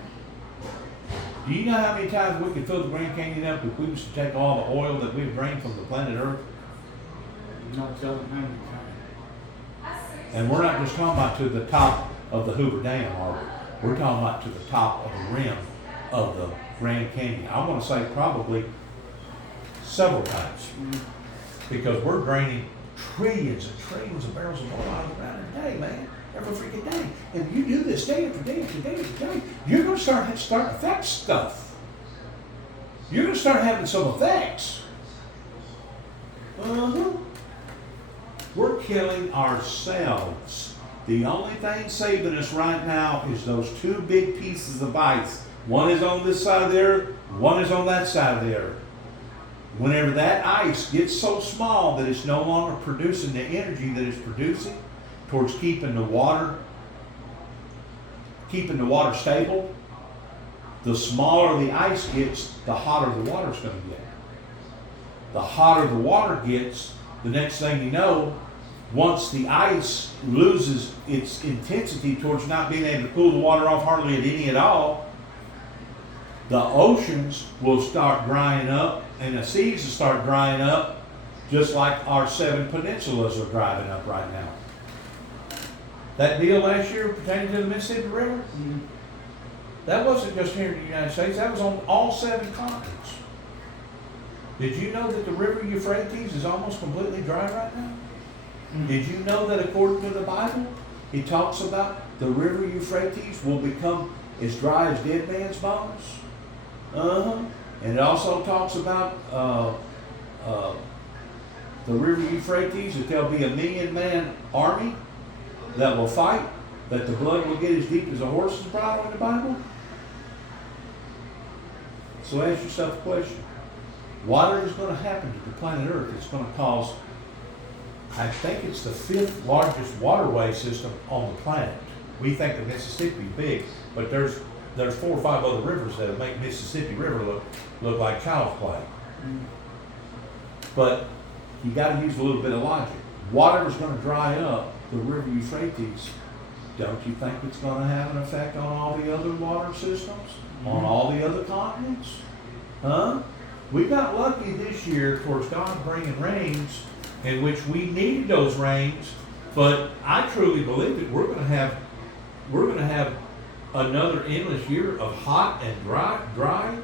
Do you know how many times we could fill the Grand Canyon up if we was to take all the oil that we've drained from the planet Earth? Not telling how many times. And we're not just talking about to the top of the Hoover Dam, are we? We're talking about to the top of the rim of the Grand Canyon. I want to say probably several times, because we're draining trillions and trillions of barrels of oil out of the ground every day, man. Every freaking day. And you do this day after day after day after day, you're going to start affect stuff. You're going to start having some effects. We're killing ourselves. The only thing saving us right now is those two big pieces of ice. One is on this side of the earth, one is on that side of the earth. Whenever that ice gets so small that it's no longer producing the energy that it's producing towards keeping the water stable, the smaller the ice gets, the hotter the water's going to get. The hotter the water gets, the next thing you know, once the ice loses its intensity towards not being able to cool the water off hardly any at all, the oceans will start drying up and the seas will start drying up, just like our 7 peninsulas are drying up right now. That deal last year pertaining to the Mississippi River, Mhm. that wasn't just here in the United States, that was on all 7 continents. Did you know that the river Euphrates is almost completely dry right now? Mhm. Did you know that according to the Bible, it talks about the river Euphrates will become as dry as dead man's bones? And it also talks about the river Euphrates, that there'll be a 1,000,000-man army that will fight, that the blood will get as deep as a horse's bridle in the Bible. So ask yourself a question. Whatever is going to happen to the planet Earth, it's going to cause, I think it's the 5th largest waterway system on the planet. We think the Mississippi big, but there's 4 or 5 other rivers that make Mississippi River look like child's play. Mhm. But you got to use a little bit of logic. Whatever's going to dry up the river Euphrates, don't you think it's going to have an effect on all the other water systems, on all the other continents? Huh? We got lucky this year towards God bringing rains, in which we needed those rains. But I truly believe that we're going to have another endless year of hot and dry.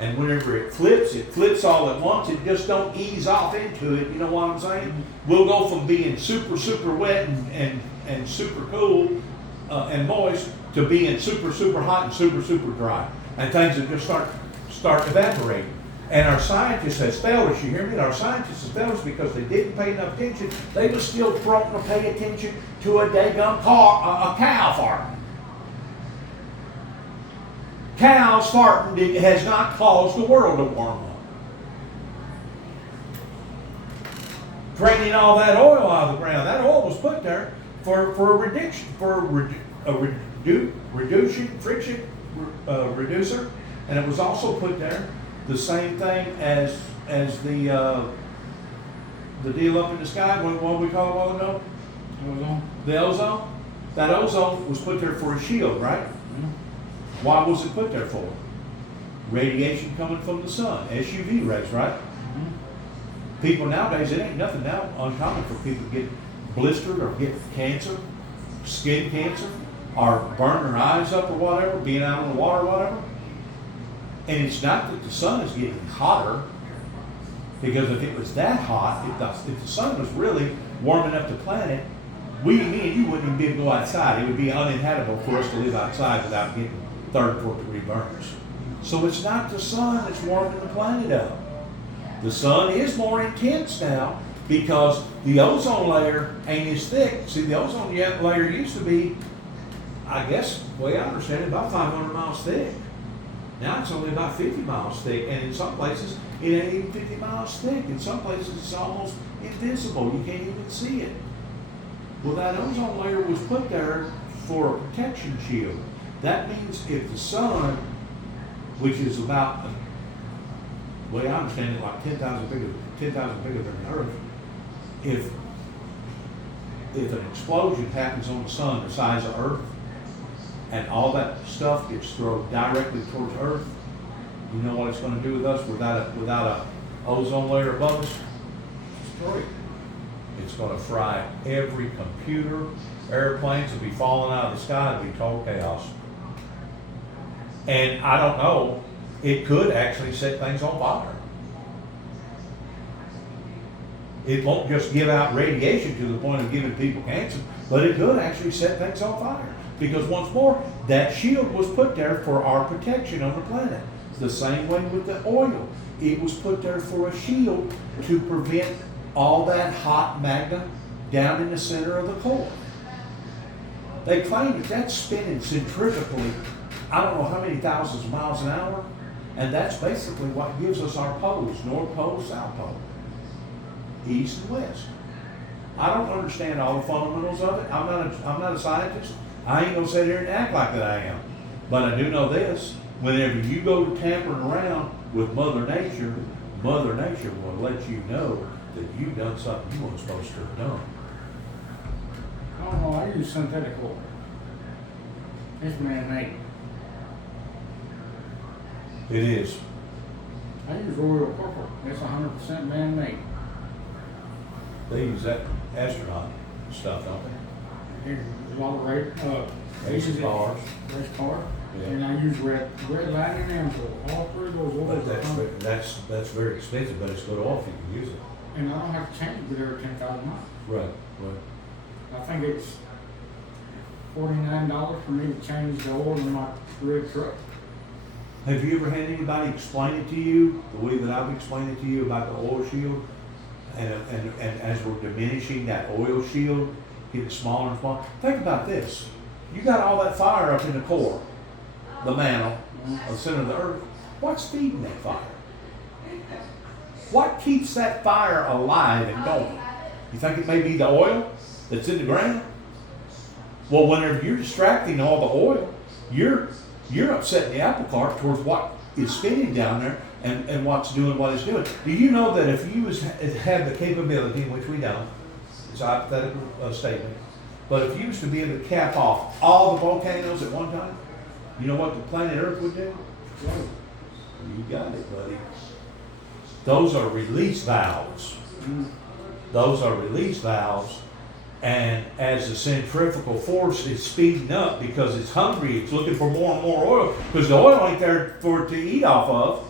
And whenever it flips all at once. It just don't ease off into it. You know what I'm saying? We'll go from being super, super wet and super cool and moist to being super, super hot and super, super dry. And things that just start evaporating. And our scientists have failed us, you hear me? Our scientists have failed us because they didn't pay enough attention. They were still prone to pay attention to a daggum cow farting. Cows farting has not caused the world to warm up. Draining all that oil out of the ground. That oil was put there for a reduction, friction reducer, and it was also put there the same thing as the deal up in the sky. What we call it a while ago? Ozone. The ozone. That ozone was put there for a shield, right? Mhm. Why was it put there for? Radiation coming from the sun, SUV rays, right? Mhm. People nowadays, it ain't nothing now uncommon for people to get blistered or get cancer, skin cancer, or burn their eyes up or whatever, being out on the water or whatever. And it's not that the sun is getting hotter, because if it was that hot, if the sun was really warming up the planet, me and you wouldn't even be able to go outside. It would be uninhabitable for us to live outside without getting third, fourth degree burns. So it's not the sun that's warming the planet up. The sun is more intense now because the ozone layer ain't as thick. See, the ozone layer used to be, I guess, the way I understand it, about 500 miles thick. Now it's only about 50 miles thick, and in some places it ain't even 50 miles thick. In some places it's almost invisible. You can't even see it. Well, that ozone layer was put there for a protection shield. That means if the sun, which is about, the way I understand it, like 10,000 bigger than the Earth, if an explosion happens on the sun the size of Earth, and all that stuff gets thrown directly towards Earth, you know what it's going to do with us without a ozone layer above us? Destroy it. It's going to fry every computer. Airplanes will be falling out of the sky. It'll be total chaos. And I don't know, it could actually set things on fire. It won't just give out radiation to the point of giving people cancer, but it could actually set things on fire. Because once more, that shield was put there for our protection on the planet. It's the same way with the oil. It was put there for a shield to prevent all that hot magma down in the center of the core. They claim that that's spinning centrifugally, I don't know how many thousands of miles an hour, and that's basically what gives us our poles, North Pole, South Pole, East and West. I don't understand all the fundamentals of it. I'm not a scientist. I ain't gonna sit here and act like that I am. But I do know this, whenever you go to tampering around with Mother Nature will let you know that you've done something you weren't supposed to have done. I don't know, I use synthetic oil. It's man-made. It is. I use royal purple. It's 100% man-made. They use that astronaut stuff, don't they? There's a lot of red, Race cars. race car. Yeah. And I use red line and amsel. All three of those But oils. that's very expensive, but it's good oil if you can use it. And I don't have to change it every 10,000 miles. Right. I think it's $49 for me to change the oil in my red truck. Have you ever had anybody explain it to you the way that I've explained it to you about the oil shield? And as we're diminishing that oil shield, getting smaller and smaller. Think about this. You got all that fire up in the core, the mantle, the center of the earth. What's feeding that fire? What keeps that fire alive and going? You think it may be the oil that's in the ground? Well, whenever you're distracting all the oil, you're upsetting the apple cart towards what is spinning down there and what's doing what it's doing. Do you know that if you had the capability, which we don't, it's a hypothetical statement, but if you was to be able to cap off all the volcanoes at one time, you know what the planet Earth would do? You got it, buddy. Those are release valves. Those are release valves. And as the centrifugal force is speeding up because it's hungry, it's looking for more and more oil, because the oil ain't there for it to eat off of,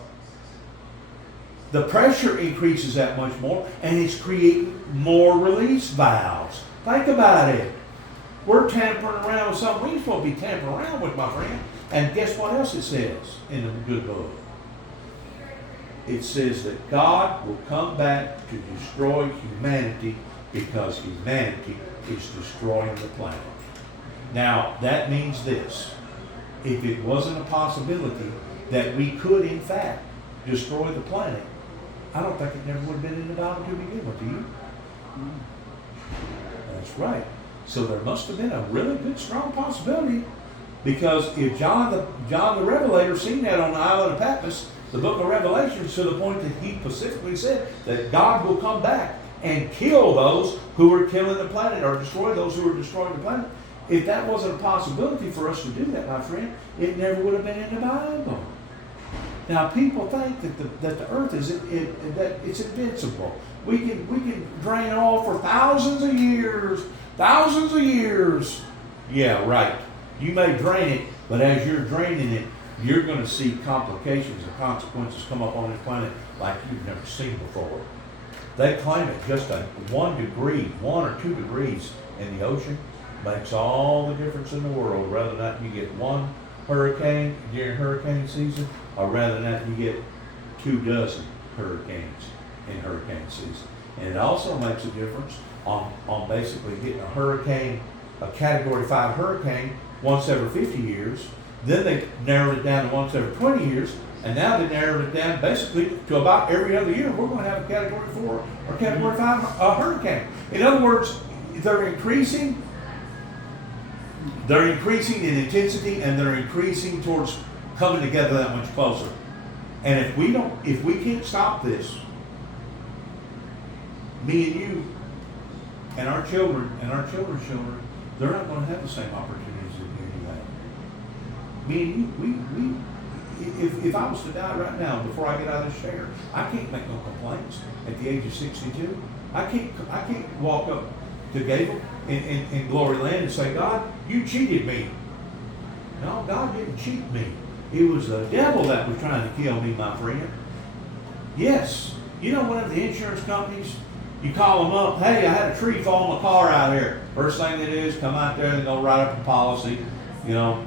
the pressure increases that much more, and it's creating more release valves. Think about it. We're tampering around with something we ain't supposed to be tampering around with, my friend. And guess what else it says in the good book? It says that God will come back to destroy humanity because humanity is destroying the planet. Now, that means this. If it wasn't a possibility that we could, in fact, destroy the planet, I don't think it never would have been in the Bible to begin with, do you? That's right. So there must have been a really good, strong possibility, because if John the Revelator seen that on the island of Patmos, the book of Revelation, to the point that he specifically said that God will come back and kill those who were killing the planet, or destroy those who were destroying the planet. If that wasn't a possibility for us to do that, my friend, it never would have been in the Bible. Now, people think that the earth is that it's invincible. We can drain oil for thousands of years. Yeah, right. You may drain it, but as you're draining it, you're going to see complications and consequences come up on this planet like you've never seen before. They claim it just 1 or 2 degrees in the ocean makes all the difference in the world, rather than not you get one hurricane during hurricane season, or rather than not you get 24 hurricanes in hurricane season. And it also makes a difference on basically getting a hurricane, a category 5 hurricane, once every 50 years. Then they narrowed it down to once every 20 years, and now they narrowed it down basically to about every other year. We're going to have a category 4 or category 5 hurricane. In other words, they're increasing in intensity, and they're increasing towards coming together that much closer. And if we can't stop this, me and you and our children and our children's children, they're not going to have the same opportunities that you have. Me and you, if I was to die right now before I get out of this chair, I can't make no complaints at the age of 62. I can't walk up to Gable in Glory Land and say, God, you cheated me. No, God didn't cheat me. It was the devil that was trying to kill me, my friend. Yes. You know, one of the insurance companies, you call them up, hey, I had a tree fall in my car out here. First thing they do is come out there and they'll write up a policy. You know,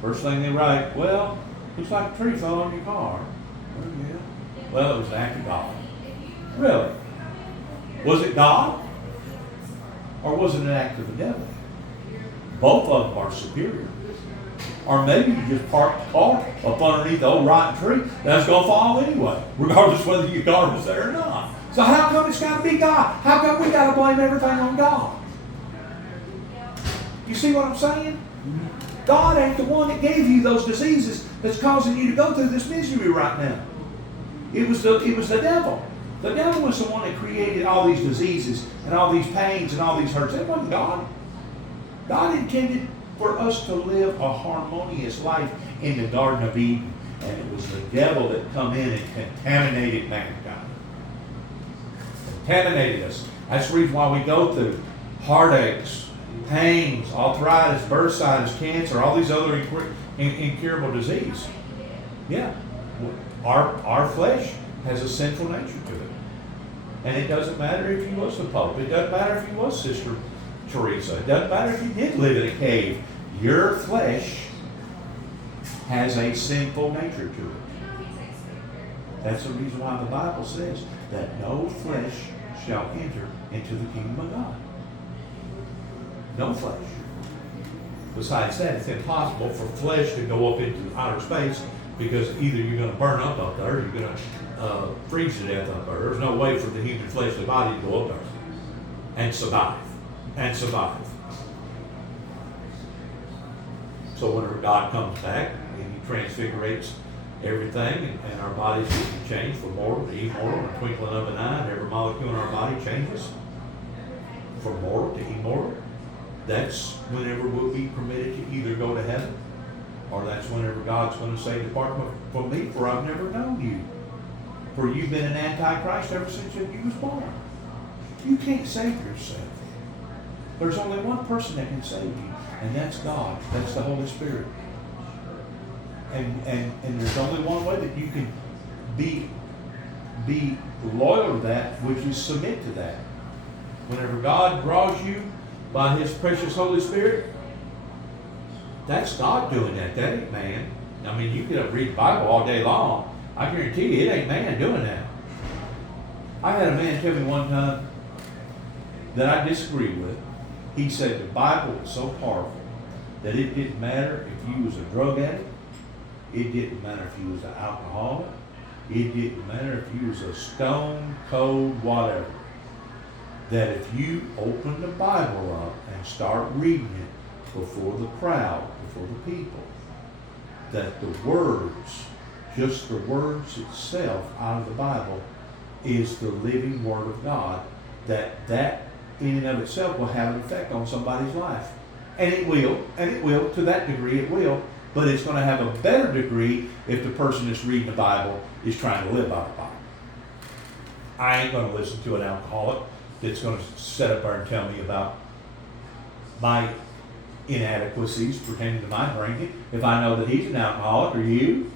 first thing they write, well, looks like a tree fell on your car. Well, yeah. Well, it was an act of God. Really? Was it God? Or was it an act of the devil? Both of them are superior. Or maybe you just parked the car up underneath the old rotten tree that's going to fall anyway, regardless whether your car was there or not. So how come it's got to be God? How come we got to blame everything on God? You see what I'm saying? God ain't the one that gave you those diseases that's causing you to go through this misery right now. It was the devil. The devil was the one that created all these diseases and all these pains and all these hurts. That wasn't God. God intended for us to live a harmonious life in the Garden of Eden. And it was the devil that come in and contaminated mankind. Contaminated us. That's the reason why we go through heartaches, pains, arthritis, bursitis, cancer, all these other incurable disease. Yeah. Our flesh has a sinful nature to it. And it doesn't matter if you was the Pope. It doesn't matter if you was Sister Teresa. It doesn't matter if you did live in a cave. Your flesh has a sinful nature to it. That's the reason why the Bible says that no flesh shall enter into the kingdom of God. No flesh. Besides that, it's impossible for flesh to go up into outer space, because either you're going to burn up there or you're going to freeze to death up there. There's no way for the human fleshly body to go up there and survive. So whenever God comes back and He transfigurates everything, and our bodies will be changed from mortal to immortal in a twinkling of an eye, and every molecule in our body changes from mortal to immortal, that's whenever we'll be permitted to either go to heaven, or that's whenever God's going to say, depart from me, for I've never known you. For you've been an antichrist ever since you was born. You can't save yourself. There's only one person that can save you, and that's God. That's the Holy Spirit. And there's only one way that you can be loyal to that, which is submit to that. Whenever God draws you by His precious Holy Spirit, that's God doing that. That ain't man. I mean, you get up and read the Bible all day long. I guarantee you, it ain't man doing that. I had a man tell me one time that I disagree with. He said the Bible is so powerful that it didn't matter if you was a drug addict. It didn't matter if you was an alcoholic. It didn't matter if you was a stone cold whatever. That if you open the Bible up and start reading it before the crowd, before the people, that the words, just the words itself out of the Bible, is the living Word of God, that in and of itself will have an effect on somebody's life. And it will, to that degree it will, but it's going to have a better degree if the person that's reading the Bible is trying to live by the Bible. I ain't going to listen to an alcoholic that's going to sit up there and tell me about my inadequacies pertaining to my drinking if I know that he's an alcoholic. Are you?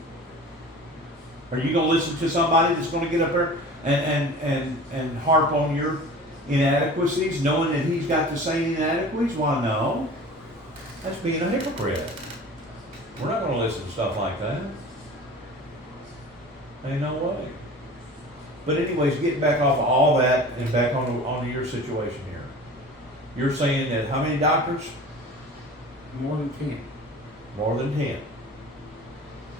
Are you going to listen to somebody that's going to get up there and harp on your inadequacies, knowing that he's got the same inadequacies? Why, no. That's being a hypocrite. We're not gonna listen to stuff like that. Ain't no way. But anyways, getting back off of all that and back onto your situation here. You're saying that how many doctors? More than 10. More than 10.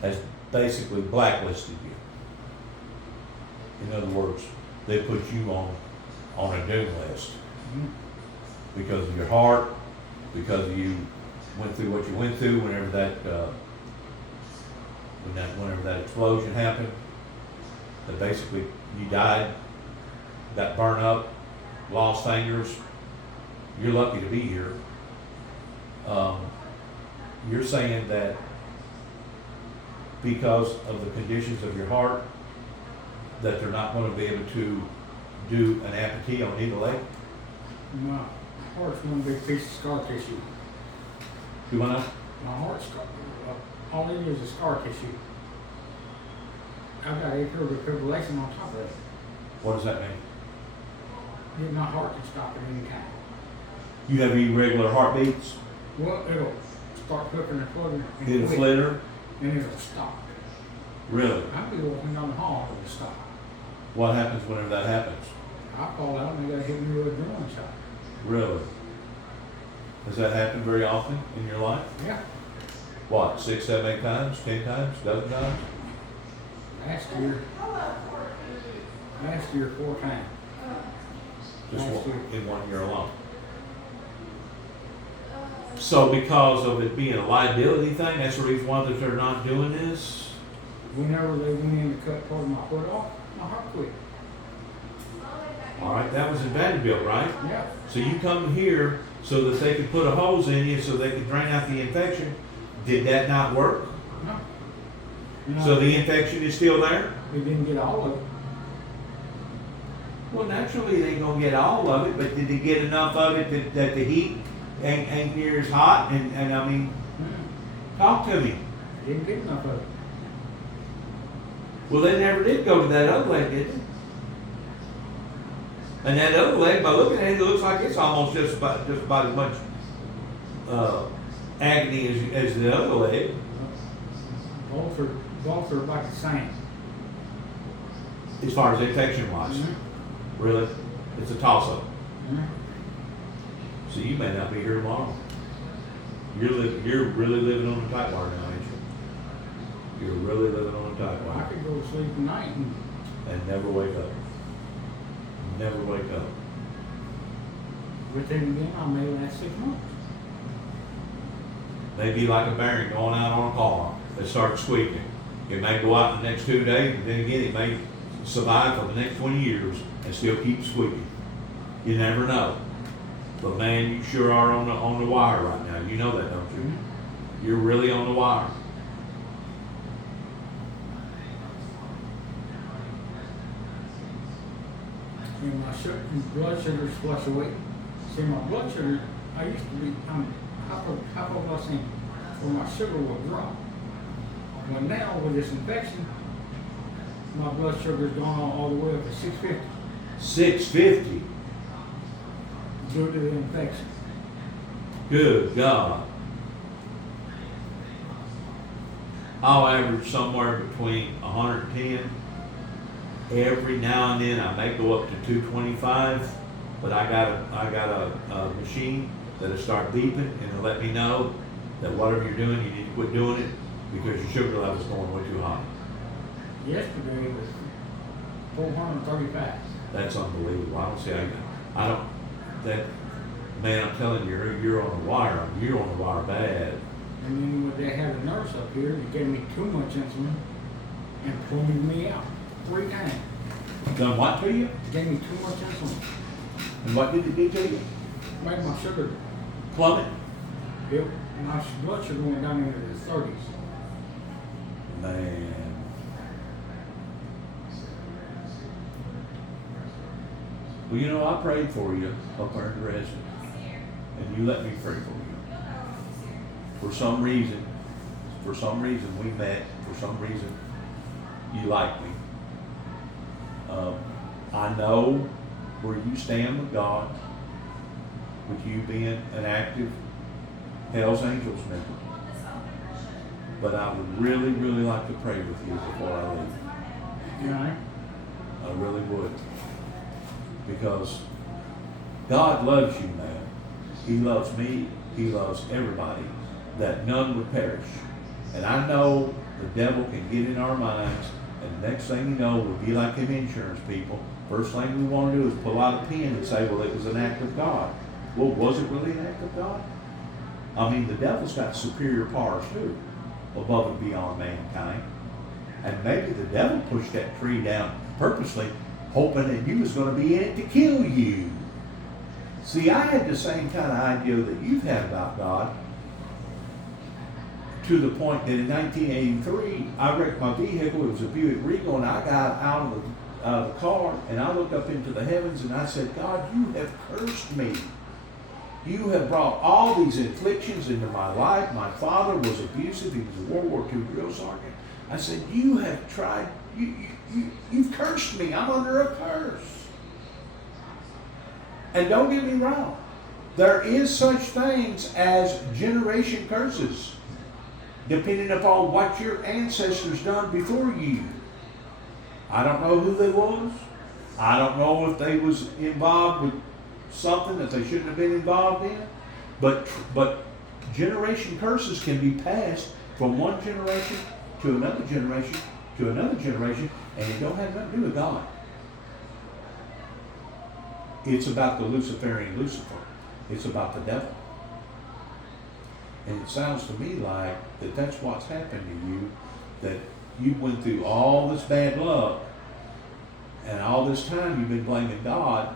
Has basically blacklisted you. In other words, they put you on a doom list Mhm. because of your heart, because you went through what you went through whenever that explosion happened. That basically you died, got burned up, lost fingers. You're lucky to be here. You're saying that because of the conditions of your heart, that they're not going to be able to do an amputee on either leg? My heart's one big piece of scar tissue. You want to? My heart's scar, all it is scar tissue. I've got atrial fibrillation on top of it. What does that mean? Yet my heart can stop at any time. You have irregular heartbeats? Well, it'll start hooking and fluttering. and It'll quit, flitter? And it'll stop. Really? I'll be walking down the hall and it'll stop. What happens whenever that happens? I fall out and they gotta hit me with a drilling shot. Really? Does that happen very often in your life? Yeah. What, 6, 7, 8 times, 10 times, dozen times? Last year 4 times. Just Last year. in 1 year alone. So because of it being a liability thing, that's the reason why that they're not doing this? Whenever they went in to cut part of my foot off, my heart quit. All right, that was in Vanderbilt, right? Yeah. So you come here so that they could put a hose in you so they could drain out the infection. Did that not work? No. No, So the infection is still there? we didn't get all of it. Well, naturally, they ain't gonna get all of it, but did they get enough of it that the heat ain't near as hot? And I mean, talk to me. Didn't get enough of it. Well, they never did go to that other leg, did they? And that other leg, by looking at it, it looks like it's almost just about as much agony as the other leg. Both are about the same. As far as infection wise. Mhm. Really? It's a toss up. Mhm. So you may not be here tomorrow. You're really living on the tight wire now, ain't you? You're really living on the tight I wire. could go to sleep tonight And never wake up. Never wake up. but then again, I may last 6 months. May be like a bearing going out on a car that starts squeaking. It may go out in the next 2 days, and then again, it may survive for the next 20 years and still keep squeaking. You never know. But man, you sure are on the wire right now. You know that, don't you? Mhm. You're really on the wire. And my blood sugars fluctuate. See, my blood sugar, I used to be, hypoglycemic, where my sugar would drop. But now with this infection, my blood sugar's gone all the way up to 650 650. due to the infection. Good God. I'll average somewhere between 110. Every now and then I may go up to 225, but I got a machine that'll start beeping and it'll let me know that whatever you're doing, you need to quit doing it because your sugar level's going way too high. Yesterday it was 435. That's unbelievable. I don't see how I don't, that, man, I'm telling you, you're on the wire. You're on the wire bad. And then when they had a nurse up here that gave me too much insulin and pulled me out 3 times. Done what to you? Gave me too much insulin. And what did it do to you? Made my sugar, Plummet? my blood sugar went down into the 30s. Man. Well, you know, I prayed for you up there in Dresden, and you let me pray for you. For some reason we met. For some reason you like me. I know where you stand with God, with you being an active Hell's Angels member. But I would really, really like to pray with you before I leave. You know? I really would. Because God loves you, man. He loves me. He loves everybody. That none would perish. And I know the devil can get in our minds, and the next thing you know, we'll be like them insurance people. First thing we want to do is pull out a pen and say, well, it was an act of God. Well, was it really an act of God? I mean, the devil's got superior powers too, above and beyond mankind. And maybe the devil pushed that tree down purposely, hoping that you was going to be in it to kill you. See, I had the same kind of idea that you've had about God, to the point that in 1983, I wrecked my vehicle. It was a Buick Regal, and I got out of the car, and I looked up into the heavens, and I said, God, you have cursed me. You have brought all these afflictions into my life. My father was abusive. He was a World War II drill sergeant. I said, you have tried, you've cursed me. I'm under a curse. And don't get me wrong. There is such things as generation curses, depending upon what your ancestors done before you. I don't know who they was. I don't know if they was involved with something that they shouldn't have been involved in. But generation curses can be passed from one generation to another generation to another generation, and it don't have nothing to do with God. It's about the Luciferian Lucifer. It's about the devil. And it sounds to me like that's what's happened to you, that you went through all this bad luck, and all this time you've been blaming God,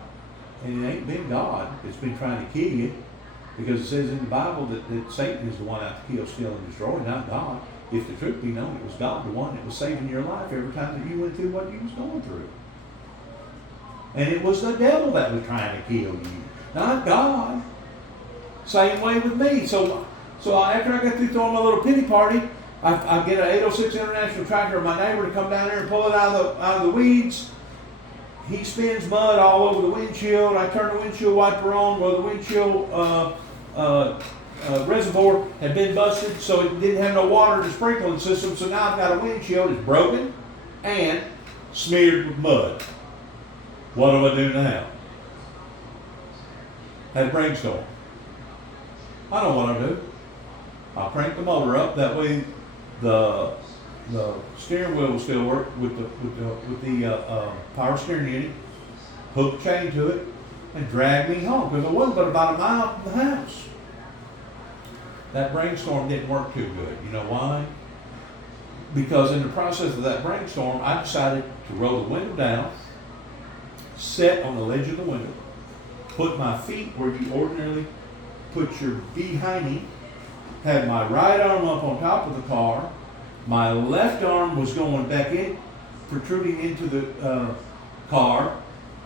and it ain't been God. It's been trying to kill you, because it says in the Bible that Satan is the one out to kill, steal, and destroy, not God. If the truth be known, it was God the one that was saving your life every time that you went through what you was going through. And it was the devil that was trying to kill you, not God. Same way with me. So after I got through throwing my little pity party, I get an 806 International tractor of my neighbor to come down there and pull it out of the weeds. He spins mud all over the windshield. I turn the windshield wiper on where the windshield reservoir had been busted, so it didn't have no water in the sprinkling system. So now I've got a windshield that's broken and smeared with mud. What do I do now? Had a brainstorm. I know what I'll do. I'll crank the motor up. That way, the steering wheel will still work with the power steering unit. Hook a chain to it and drag me home, because it wasn't but about a mile from the house. That brainstorm didn't work too good. You know why? Because in the process of that brainstorm, I decided to roll the window down, sit on the ledge of the window, put my feet where you ordinarily put your behind, had my right arm up on top of the car, my left arm was going back in, protruding into the car,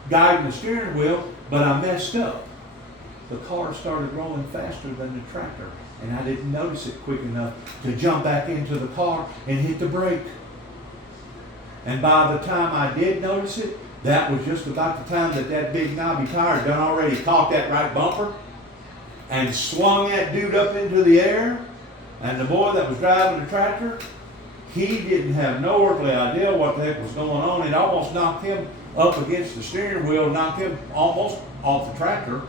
guiding the steering wheel, but I messed up. The car started rolling faster than the tractor, and I didn't notice it quick enough to jump back into the car and hit the brake. And by the time I did notice it, that was just about the time that big knobby tire done already caught that right bumper and swung that dude up into the air. And the boy that was driving the tractor, he didn't have no earthly idea what the heck was going on. It almost knocked him up against the steering wheel, knocked him almost off the tractor.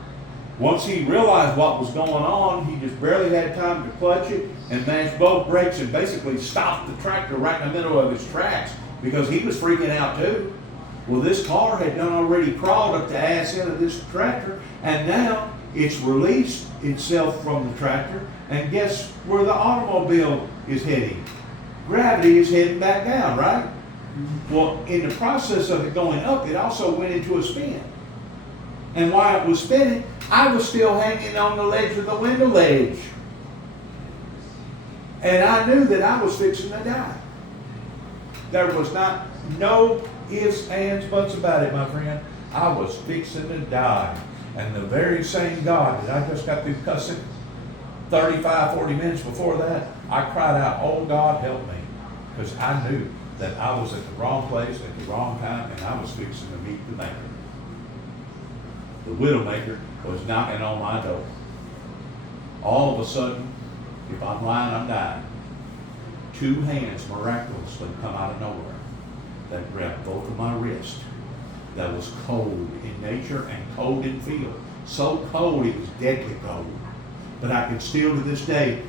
Once he realized what was going on, he just barely had time to clutch it and mash both brakes and basically stopped the tractor right in the middle of his tracks, because he was freaking out too. Well, this car had done already crawled up the ass end of this tractor, and now it's released itself from the tractor, and guess where the automobile is heading? Gravity is heading back down, right? Well, in the process of it going up, it also went into a spin. And while it was spinning, I was still hanging on the ledge of the window ledge. And I knew that I was fixing to die. There was not no ifs, ands, buts about it, my friend. I was fixing to die. And the very same God that I just got through cussing 35, 40 minutes before that, I cried out, oh God, help me. Because I knew that I was at the wrong place at the wrong time, and I was fixing to meet the Maker. the widowmaker was knocking on my door. All of a sudden, if I'm lying, I'm dying. Two hands miraculously come out of nowhere that grabbed both of my wrists. That was cold in nature and cold in feel. So cold it was deadly cold. But I can still to this day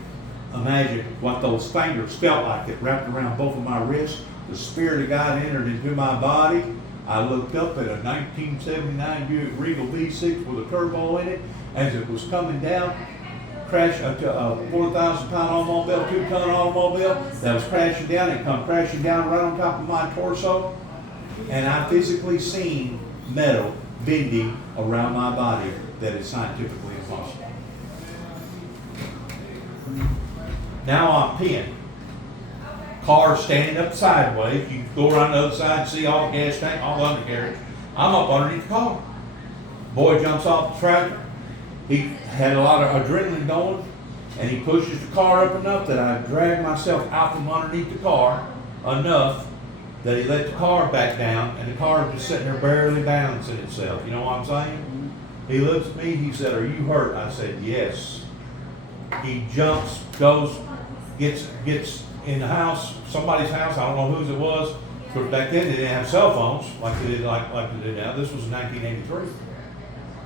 imagine what those fingers felt like that wrapped around both of my wrists. The Spirit of God entered into my body. I looked up at a 1979 Buick Regal V6 with a turbo in it. As it was coming down, crashed a 4,000-pound automobile, 2-ton automobile that was crashing down. It come crashing down right on top of my torso. And I physically seen metal bending around my body that is scientifically impossible. Now I'm pinned. Car standing up sideways. You can go around the other side and see all the gas tank, all the undercarriage. I'm up underneath the car. Boy jumps off the tractor. He had a lot of adrenaline going, and he pushes the car up enough that I dragged myself out from underneath the car enough that he let the car back down, and the car was just sitting there barely balancing itself. You know what I'm saying? He looks at me, he said, "Are you hurt?" I said, "Yes." He jumps, goes, gets in the house, somebody's house, I don't know whose it was. But back then they didn't have cell phones like they did like they do now. This was 1983.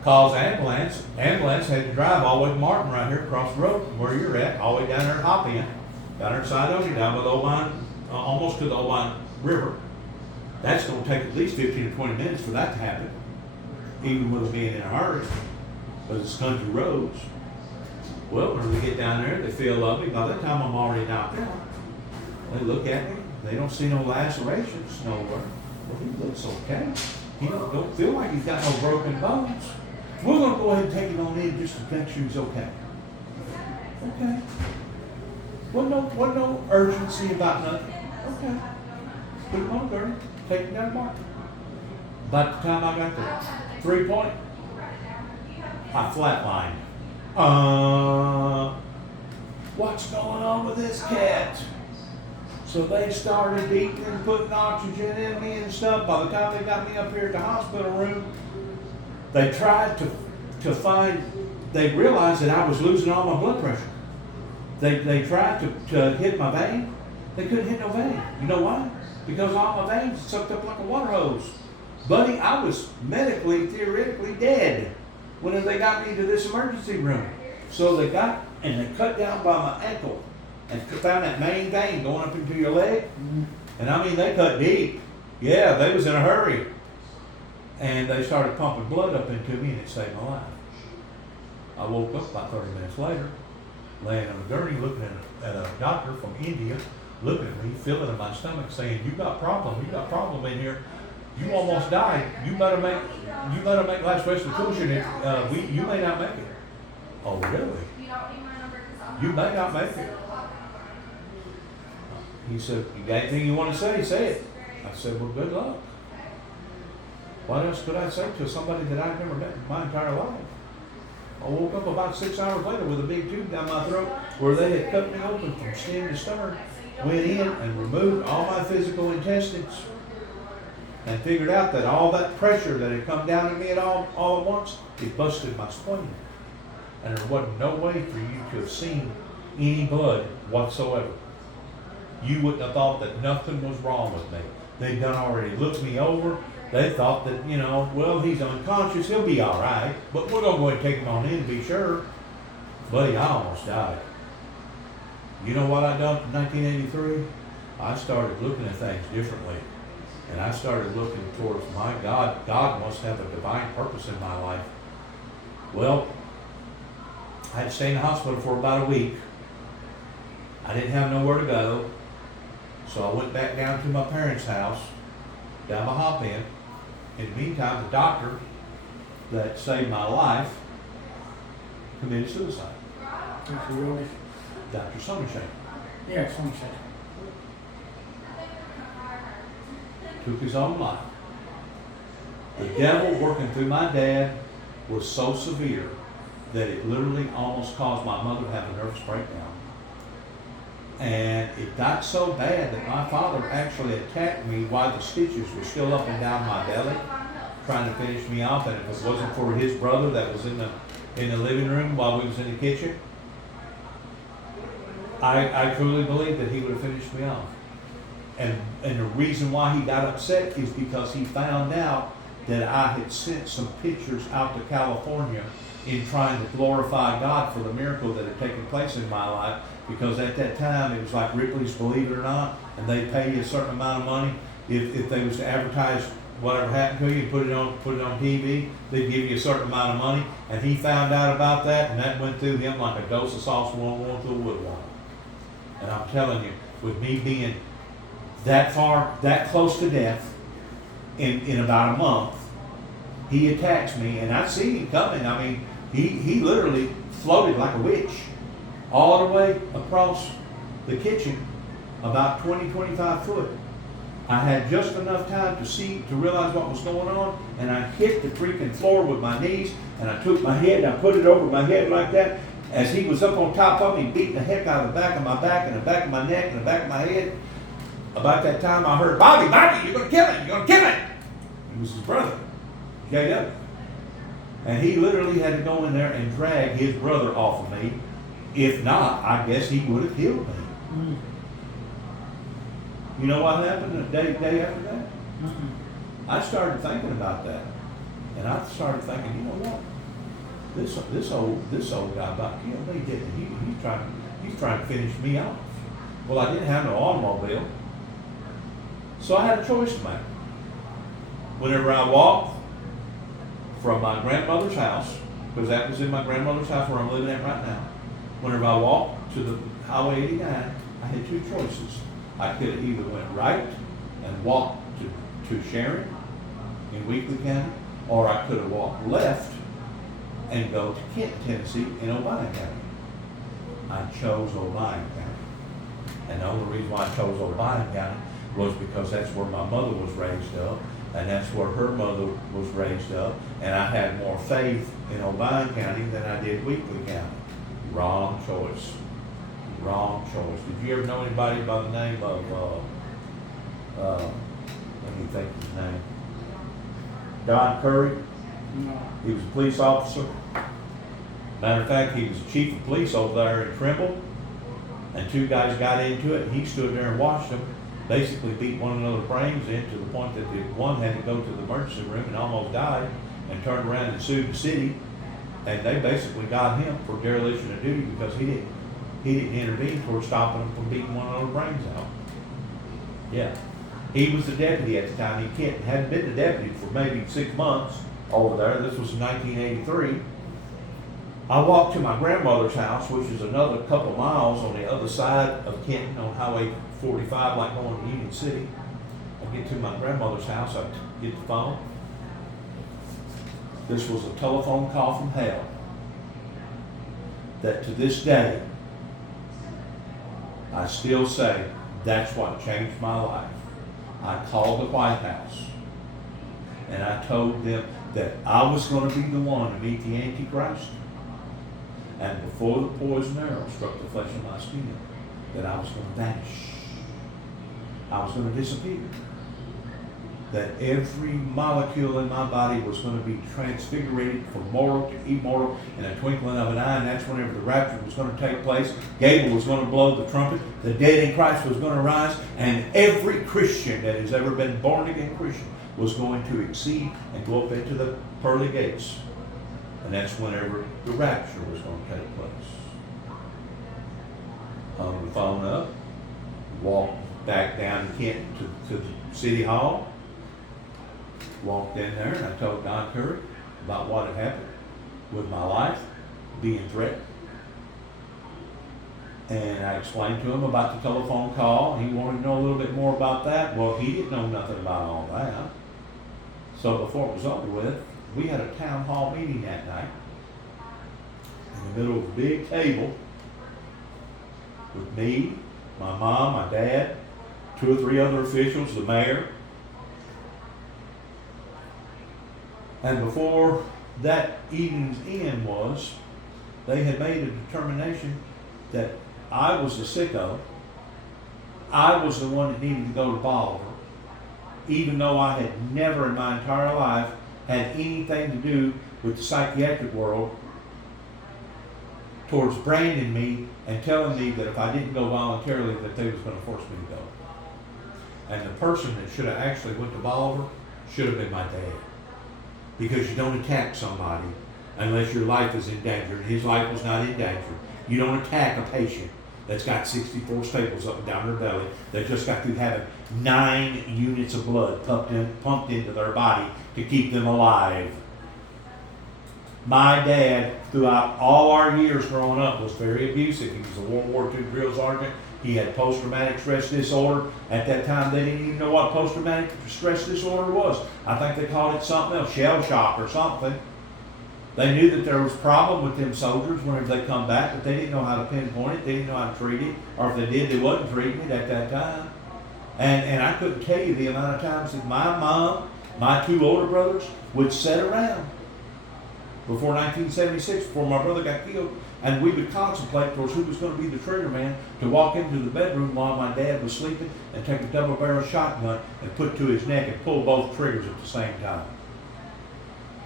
Calls ambulance. Ambulance had to drive all the way to Martin right here across the road from where you're at, all the way down there at Hopin, down there at Sidonian, down by the Old almost to the Old River. That's going to take at least 15 to 20 minutes for that to happen, even with us being in a hurry, but it's country roads. Well, when we get down there, they feel lovely. By that time, I'm already knocked out. They look at me. They don't see no lacerations nowhere. Well, he looks okay. He don't feel like he's got no broken bones. We're going to go ahead and take him on in just to make sure he's okay. Okay. Wasn't no urgency about nothing. Okay. Put him on gurney. Take him down to Martin. By the time I got there, 3-point, I flatlined. What's going on with this cat? So they started beating and putting oxygen in me and stuff. By the time they got me up here at the hospital room, they tried to find, they realized that I was losing all my blood pressure. They tried to hit my vein. They couldn't hit no vein. You know why? Because all my veins sucked up like a water hose. Buddy, I was medically, theoretically dead when they got me to this emergency room. So they got, and they cut down by my ankle and found that main vein going up into your leg. And I mean, they cut deep. Yeah, they was in a hurry. And they started pumping blood up into me, and it saved my life. I woke up about 30 minutes later, laying on a gurney, looking at a doctor from India, looking at me, feeling in my stomach, saying, you got problem in here. You almost died. You better make last restitution. You may not make it. Oh, really? You may not make it. He said, you got anything you want to say? Say it. I said, well, good luck. What else could I say to somebody that I've never met in my entire life? I woke up about 6 hours later with a big tube down my throat where they had cut me open from skin to stern, went in and removed all my physical intestines, and figured out that all that pressure that had come down at me all at once, it busted my spleen. And there wasn't no way for you to have seen any blood whatsoever. You wouldn't have thought that nothing was wrong with me. They'd done already looked me over. They thought that, well, he's unconscious, he'll be all right, but we're going to go ahead and take him on in to be sure. Buddy, I almost died. You know what I done in 1983? I started looking at things differently. And I started looking towards my God. God must have a divine purpose in my life. Well, I had to stay in the hospital for about a week. I didn't have nowhere to go. So I went back down to my parents' house, down by Hopin. In the meantime, the doctor that saved my life committed suicide. Dr. Summershank. Yeah, Summershank. Took his own life. The devil working through my dad was so severe that it literally almost caused my mother to have a nervous breakdown. And it got so bad that my father actually attacked me while the stitches were still up and down my belly. trying to finish me off, and if it wasn't for his brother that was in the living room while we was in the kitchen, I truly believe that he would have finished me off. And the reason why he got upset is because he found out that I had sent some pictures out to California in trying to glorify God for the miracle that had taken place in my life. Because at that time, it was like Ripley's Believe It or Not, and they pay you a certain amount of money. If they was to advertise whatever happened to you and put it on TV, they'd give you a certain amount of money. And he found out about that, and that went through him like a dose of sauce going through a wood wire. And I'm telling you, with me being that close to death, in about a month, he attacks me, and I see him coming. I mean, he literally floated like a witch all the way across the kitchen, about 20-25 foot. I had just enough time to realize what was going on, and I hit the freaking floor with my knees, and I took my head and I put it over my head like that. As he was up on top of me, beating the heck out of the back of my back and the back of my neck and the back of my head. About that time I heard, Bobby, you're going to kill him, you're going to kill him. It was his brother, J.W. And he literally had to go in there and drag his brother off of me. If not, I guess he would have killed me. Mm. You know what happened the day after that? Mm-mm. I started thinking about that. And I started thinking, you know what? This old guy about killed me, didn't he? He's trying to finish me off. Well, I didn't have no automobile. So I had a choice to make. Whenever I walked from my grandmother's house, because that was in my grandmother's house where I'm living at right now, whenever I walked to the Highway 89, I had two choices. I could have either went right and walked to Sharon in Weakley County, or I could have walked left and go to Kent, Tennessee in O'Brien County. I chose O'Brien County. And the only reason why I chose O'Brien County was because that's where my mother was raised up, and that's where her mother was raised up, and I had more faith in O'Brien County than I did Weakley County. Wrong choice. Wrong choice. Did you ever know anybody by the name of, let me think of his name, Don Curry? No. He was a police officer. Matter of fact, he was the chief of police over there in Trimble, and two guys got into it, and he stood there and watched them basically beat one another's brains in to the point that the one had to go to the emergency room and almost died, and turned around and sued the city, and they basically got him for dereliction of duty because he didn't intervene toward stopping them from beating one another's brains out. Yeah. He was the deputy at the time. He hadn't been the deputy for maybe 6 months over there. This was in 1983. I walked to my grandmother's house, which is another couple of miles on the other side of Kenton on Highway 45, like going to Union City. I get to my grandmother's house, I get the phone. This was a telephone call from hell that to this day, I still say that's what changed my life. I called the White House and I told them that I was going to be the one to meet the Antichrist. And before the poison arrow struck the flesh of my skin, that I was going to vanish. I was going to disappear. That every molecule in my body was going to be transfigurated from mortal to immortal in a twinkling of an eye, and that's whenever the rapture was going to take place. Gabriel was going to blow the trumpet, the dead in Christ was going to rise, and every Christian that has ever been born again Christian was going to exceed and go up into the pearly gates. And that's whenever the rapture was going to take place. Hung the phone up, walked back down to Kent to the city hall, walked in there, and I told Don Curry about what had happened with my life being threatened. And I explained to him about the telephone call. He wanted to know a little bit more about that. Well, he didn't know nothing about all that. So before it was over with, we had a town hall meeting that night in the middle of a big table with me, my mom, my dad, 2 or 3 other officials, the mayor. And before that evening's end was, they had made a determination that I was the sicko. I was the one that needed to go to Bolivar, even though I had never in my entire life had anything to do with the psychiatric world towards branding me and telling me that if I didn't go voluntarily that they was going to force me to go. And the person that should have actually went to Bolivar should have been my dad. Because you don't attack somebody unless your life is in danger. And his life was not in danger. You don't attack a patient that's got 64 staples up and down their belly, that just got through having 9 units of blood pumped into their body to keep them alive. My dad, throughout all our years growing up, was very abusive. He was a World War II drill sergeant. He had post-traumatic stress disorder. At that time, they didn't even know what post-traumatic stress disorder was. I think they called it something else, shell shock or something. They knew that there was a problem with them soldiers whenever they come back, but they didn't know how to pinpoint it. They didn't know how to treat it. Or if they did, they wasn't treating it at that time. And I couldn't tell you the amount of times that my mom, my 2 older brothers, would sit around before 1976, before my brother got killed, and we would contemplate towards who was going to be the trigger man to walk into the bedroom while my dad was sleeping and take a double-barrel shotgun and put to his neck and pull both triggers at the same time,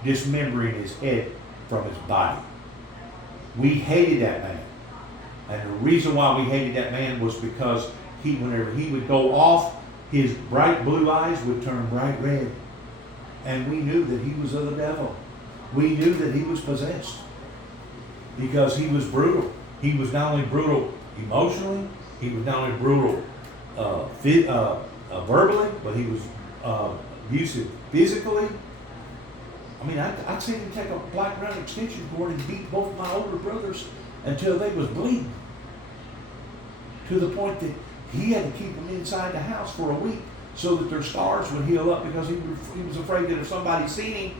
dismembering his head from his body. We hated that man. And the reason why we hated that man was because whenever he would go off, his bright blue eyes would turn bright red. And we knew that he was of the devil. We knew that he was possessed because he was brutal. He was not only brutal emotionally, he was not only brutal verbally, but he was abusive physically. I mean, I'd seen him take a black round extension cord and beat both of my older brothers until they was bleeding, to the point that he had to keep them inside the house for a week so that their scars would heal up, because he was afraid that if somebody seen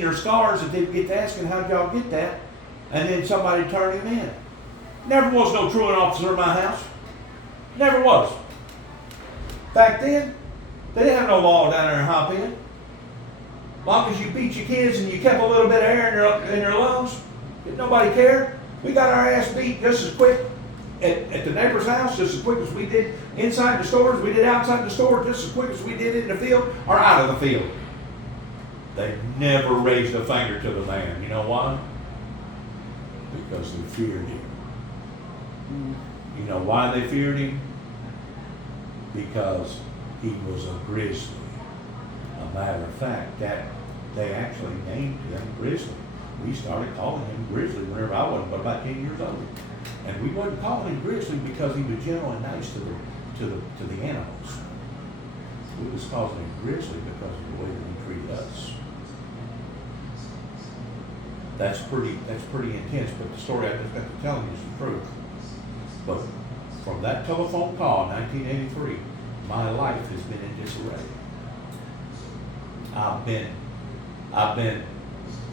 their scars, that they'd get to asking, how'd y'all get that? And then somebody turn him in. Never was no truant officer in my house. Never was. Back then, they didn't have no law down there in Hopin. As long as you beat your kids and you kept a little bit of air in their lungs, didn't nobody care. We got our ass beat just as quick at the neighbor's house, just as quick as we did inside the stores. We did outside the store just as quick as we did in the field or out of the field. They never raised a finger to the man. You know why? Because they feared him. You know why they feared him? Because he was a grizzly. A matter of fact, that they actually named him Grizzly. We started calling him Grizzly whenever I wasn't but about 10 years old. And we wasn't calling him Grizzly because he was gentle and nice to the animals. We was calling him Grizzly because of the way that he treated us. That's pretty intense, but the story I just got to tell you is the truth. But from that telephone call in 1983, my life has been in disarray. I've been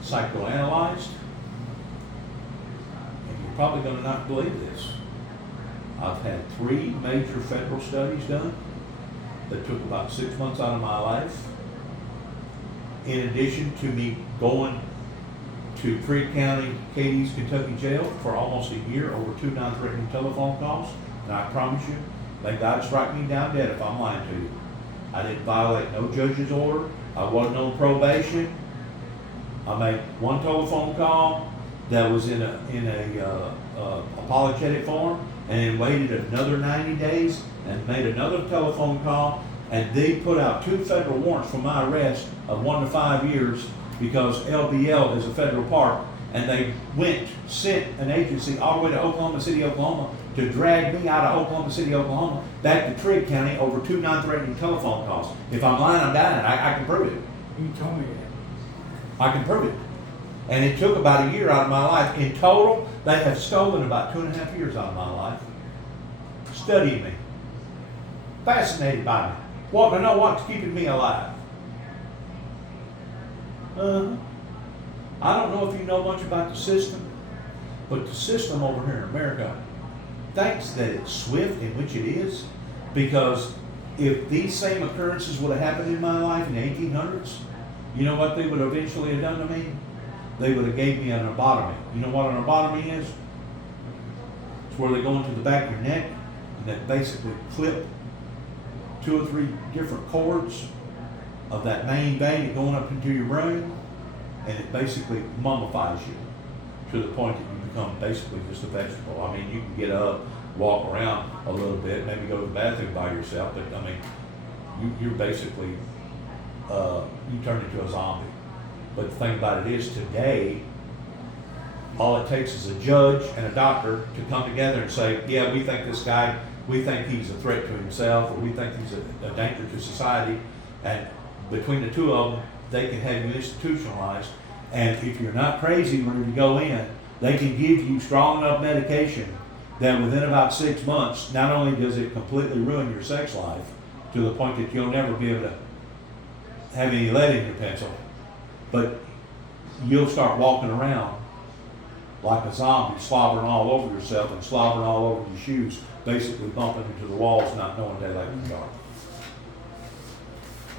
psychoanalyzed, and you're probably going to not believe this. I've had 3 major federal studies done that took about 6 months out of my life. In addition to me going to Trigg County, Cadiz, Kentucky jail for almost a year over 2 non-threatening telephone calls. And I promise you, may God strike me down dead if I'm lying to you. I didn't violate no judge's order. I wasn't on probation. I made 1 telephone call that was in a apologetic form, and then waited another 90 days and made another telephone call, and they put out 2 federal warrants for my arrest of 1 to 5 years because LBL is a federal park, and they sent an agency all the way to Oklahoma City, Oklahoma, to drag me out of Oklahoma City, Oklahoma, back to Trigg County over 2 non-threatening telephone calls. If I'm lying, I'm dying. I can prove it. You told me that. I can prove it. And it took about a year out of my life. In total, they have stolen about 2.5 years out of my life. Studying me. Fascinated by me. Wanting to know what's keeping me alive. I don't know if you know much about the system, but the system over here in America thinks that it's swift, in which it is, because if these same occurrences would have happened in my life in the 1800s, you know what they would eventually have done to me? They would have gave me an lobotomy. You know what an lobotomy is? It's where they go into the back of your neck and they basically clip 2 or 3 different cords of that main vein going up into your brain. and it basically mummifies you to the point that you become basically just a vegetable. I mean, you can get up, walk around a little bit, maybe go to the bathroom by yourself, but I mean, you're basically, you turn into a zombie. But the thing about it is, today, all it takes is a judge and a doctor to come together and say, yeah, we think this guy, we think he's a threat to himself, or we think he's a danger to society. And between the two of them, they can have you institutionalized. And if you're not crazy when you go in, they can give you strong enough medication that within about 6 months, not only does it completely ruin your sex life to the point that you'll never be able to have any lead in your pencil, but you'll start walking around like a zombie, slobbering all over yourself and slobbering all over your shoes, basically bumping into the walls, not knowing daylight from dark.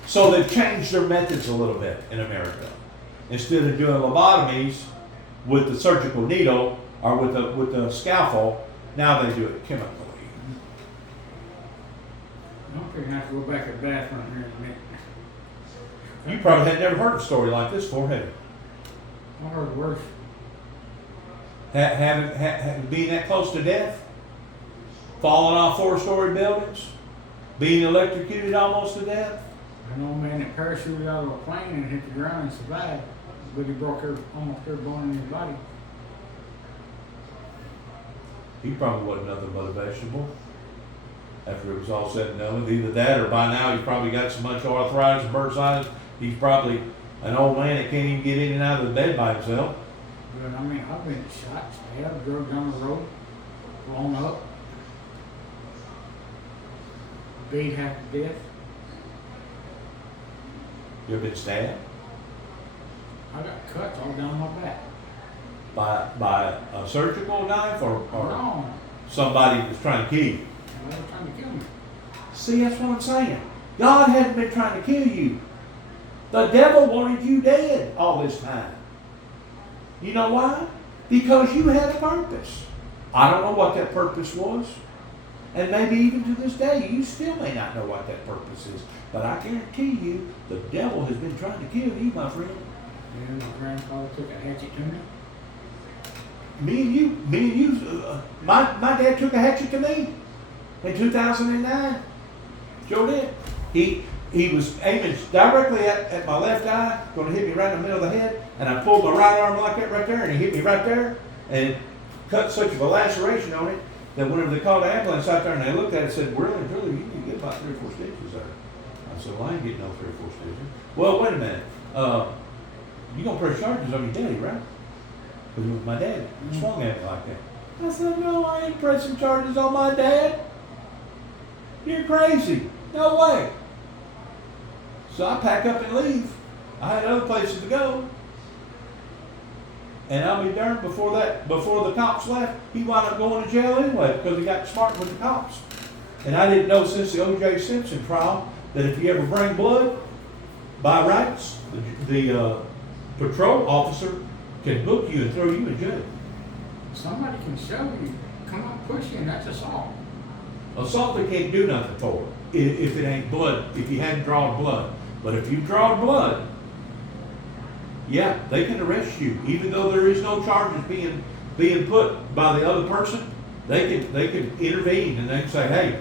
So they've changed their methods a little bit in America. Instead of doing lobotomies with the surgical needle or with the scalpel, now they do it chemically. I'm gonna have to go back to the bathroom here in a minute. You probably had never heard a story like this before, had you? I heard worse. Being that close to death, falling off 4-story buildings, being electrocuted almost to death. I know a man that parachuted out of a plane and hit the ground and survived, but he broke almost every bone in his body. He probably wasn't nothing but a vegetable after it was all said and done with. Either that, or by now he's probably got so much arthritis and bursitis, he's probably an old man that can't even get in and out of the bed by himself. But I mean, I've been shot, stabbed, drug down the road, blown up, beat half to death. You ever been stabbed I got cuts all down my back. by a surgical knife or No, somebody that was trying to kill you? they were trying to kill me. See, that's what I'm saying. God hadn't been trying to kill you. The devil wanted you dead all this time. You know why? Because you had a purpose. I don't know what that purpose was. And maybe even to this day, you still may not know what that purpose is. But I guarantee you, the devil has been trying to kill you, my friend. And my grandfather took a hatchet to me. My dad took a hatchet to me in 2009. Sure did. He was aiming directly at my left eye, going to hit me right in the middle of the head, and I pulled my right arm like that right there, and he hit me right there, and cut such of a laceration on it that whenever they called the ambulance out there and they looked at it and said, really, you need to get about 3 or 4 stitches there. I said, well, I ain't getting no 3 or 4 stitches. Well, wait a minute. You gonna press charges on your daddy, right? Because my dad swung at me like that. I said, no, I ain't pressing charges on my dad. You're crazy. No way. So I pack up and leave. I had other places to go. And I'll be darned, before the cops left, he wound up going to jail anyway because he got smart with the cops. And I didn't know since the O.J. Simpson trial that if you ever bring blood, by rights, the patrol officer can book you and throw you in jail. Somebody can shove you, come up, push you, and that's assault. Assault, they can't do nothing for if it ain't blood, if you hadn't drawn blood. But if you draw blood, yeah, they can arrest you, even though there is no charges being put by the other person. They can intervene and they can say, hey,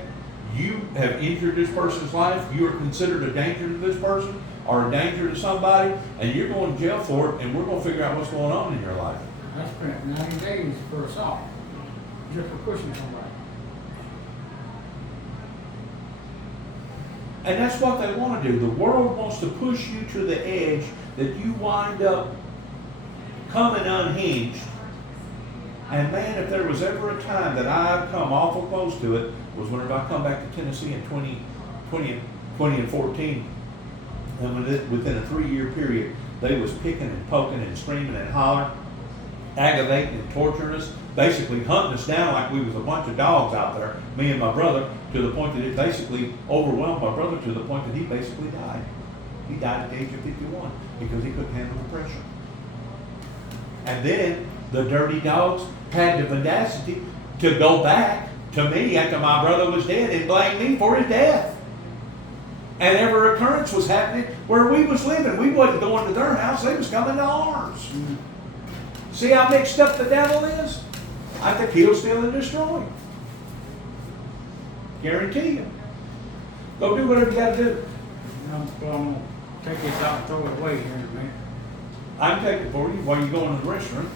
you have injured this person's life. You are considered a danger to this person or a danger to somebody, and you're going to jail for it. And we're going to figure out what's going on in your life. I spent 90 days for assault, just for pushing somebody. And that's what they want to do. The world wants to push you to the edge that you wind up coming unhinged. And man, if there was ever a time that I've come awful close to it, was whenever I come back to Tennessee in 20 and 14. And within a 3-year period, they was picking and poking and screaming and hollering, aggravating and torturing us, basically hunting us down like we was a bunch of dogs out there, me and my brother, to the point that it basically overwhelmed my brother to the point that he basically died. He died at the age of 51 because he couldn't handle the pressure. And then the dirty dogs had the audacity to go back to me after my brother was dead and blame me for his death. And every occurrence was happening where we was living. We wasn't going to their house, they was coming to ours. Mm. See how mixed up the devil is? I think he'll steal and destroy. Guarantee you. Go do whatever you gotta do. I'm gonna take this out and throw it away here in a minute. I can take it for you while you go into the restaurant.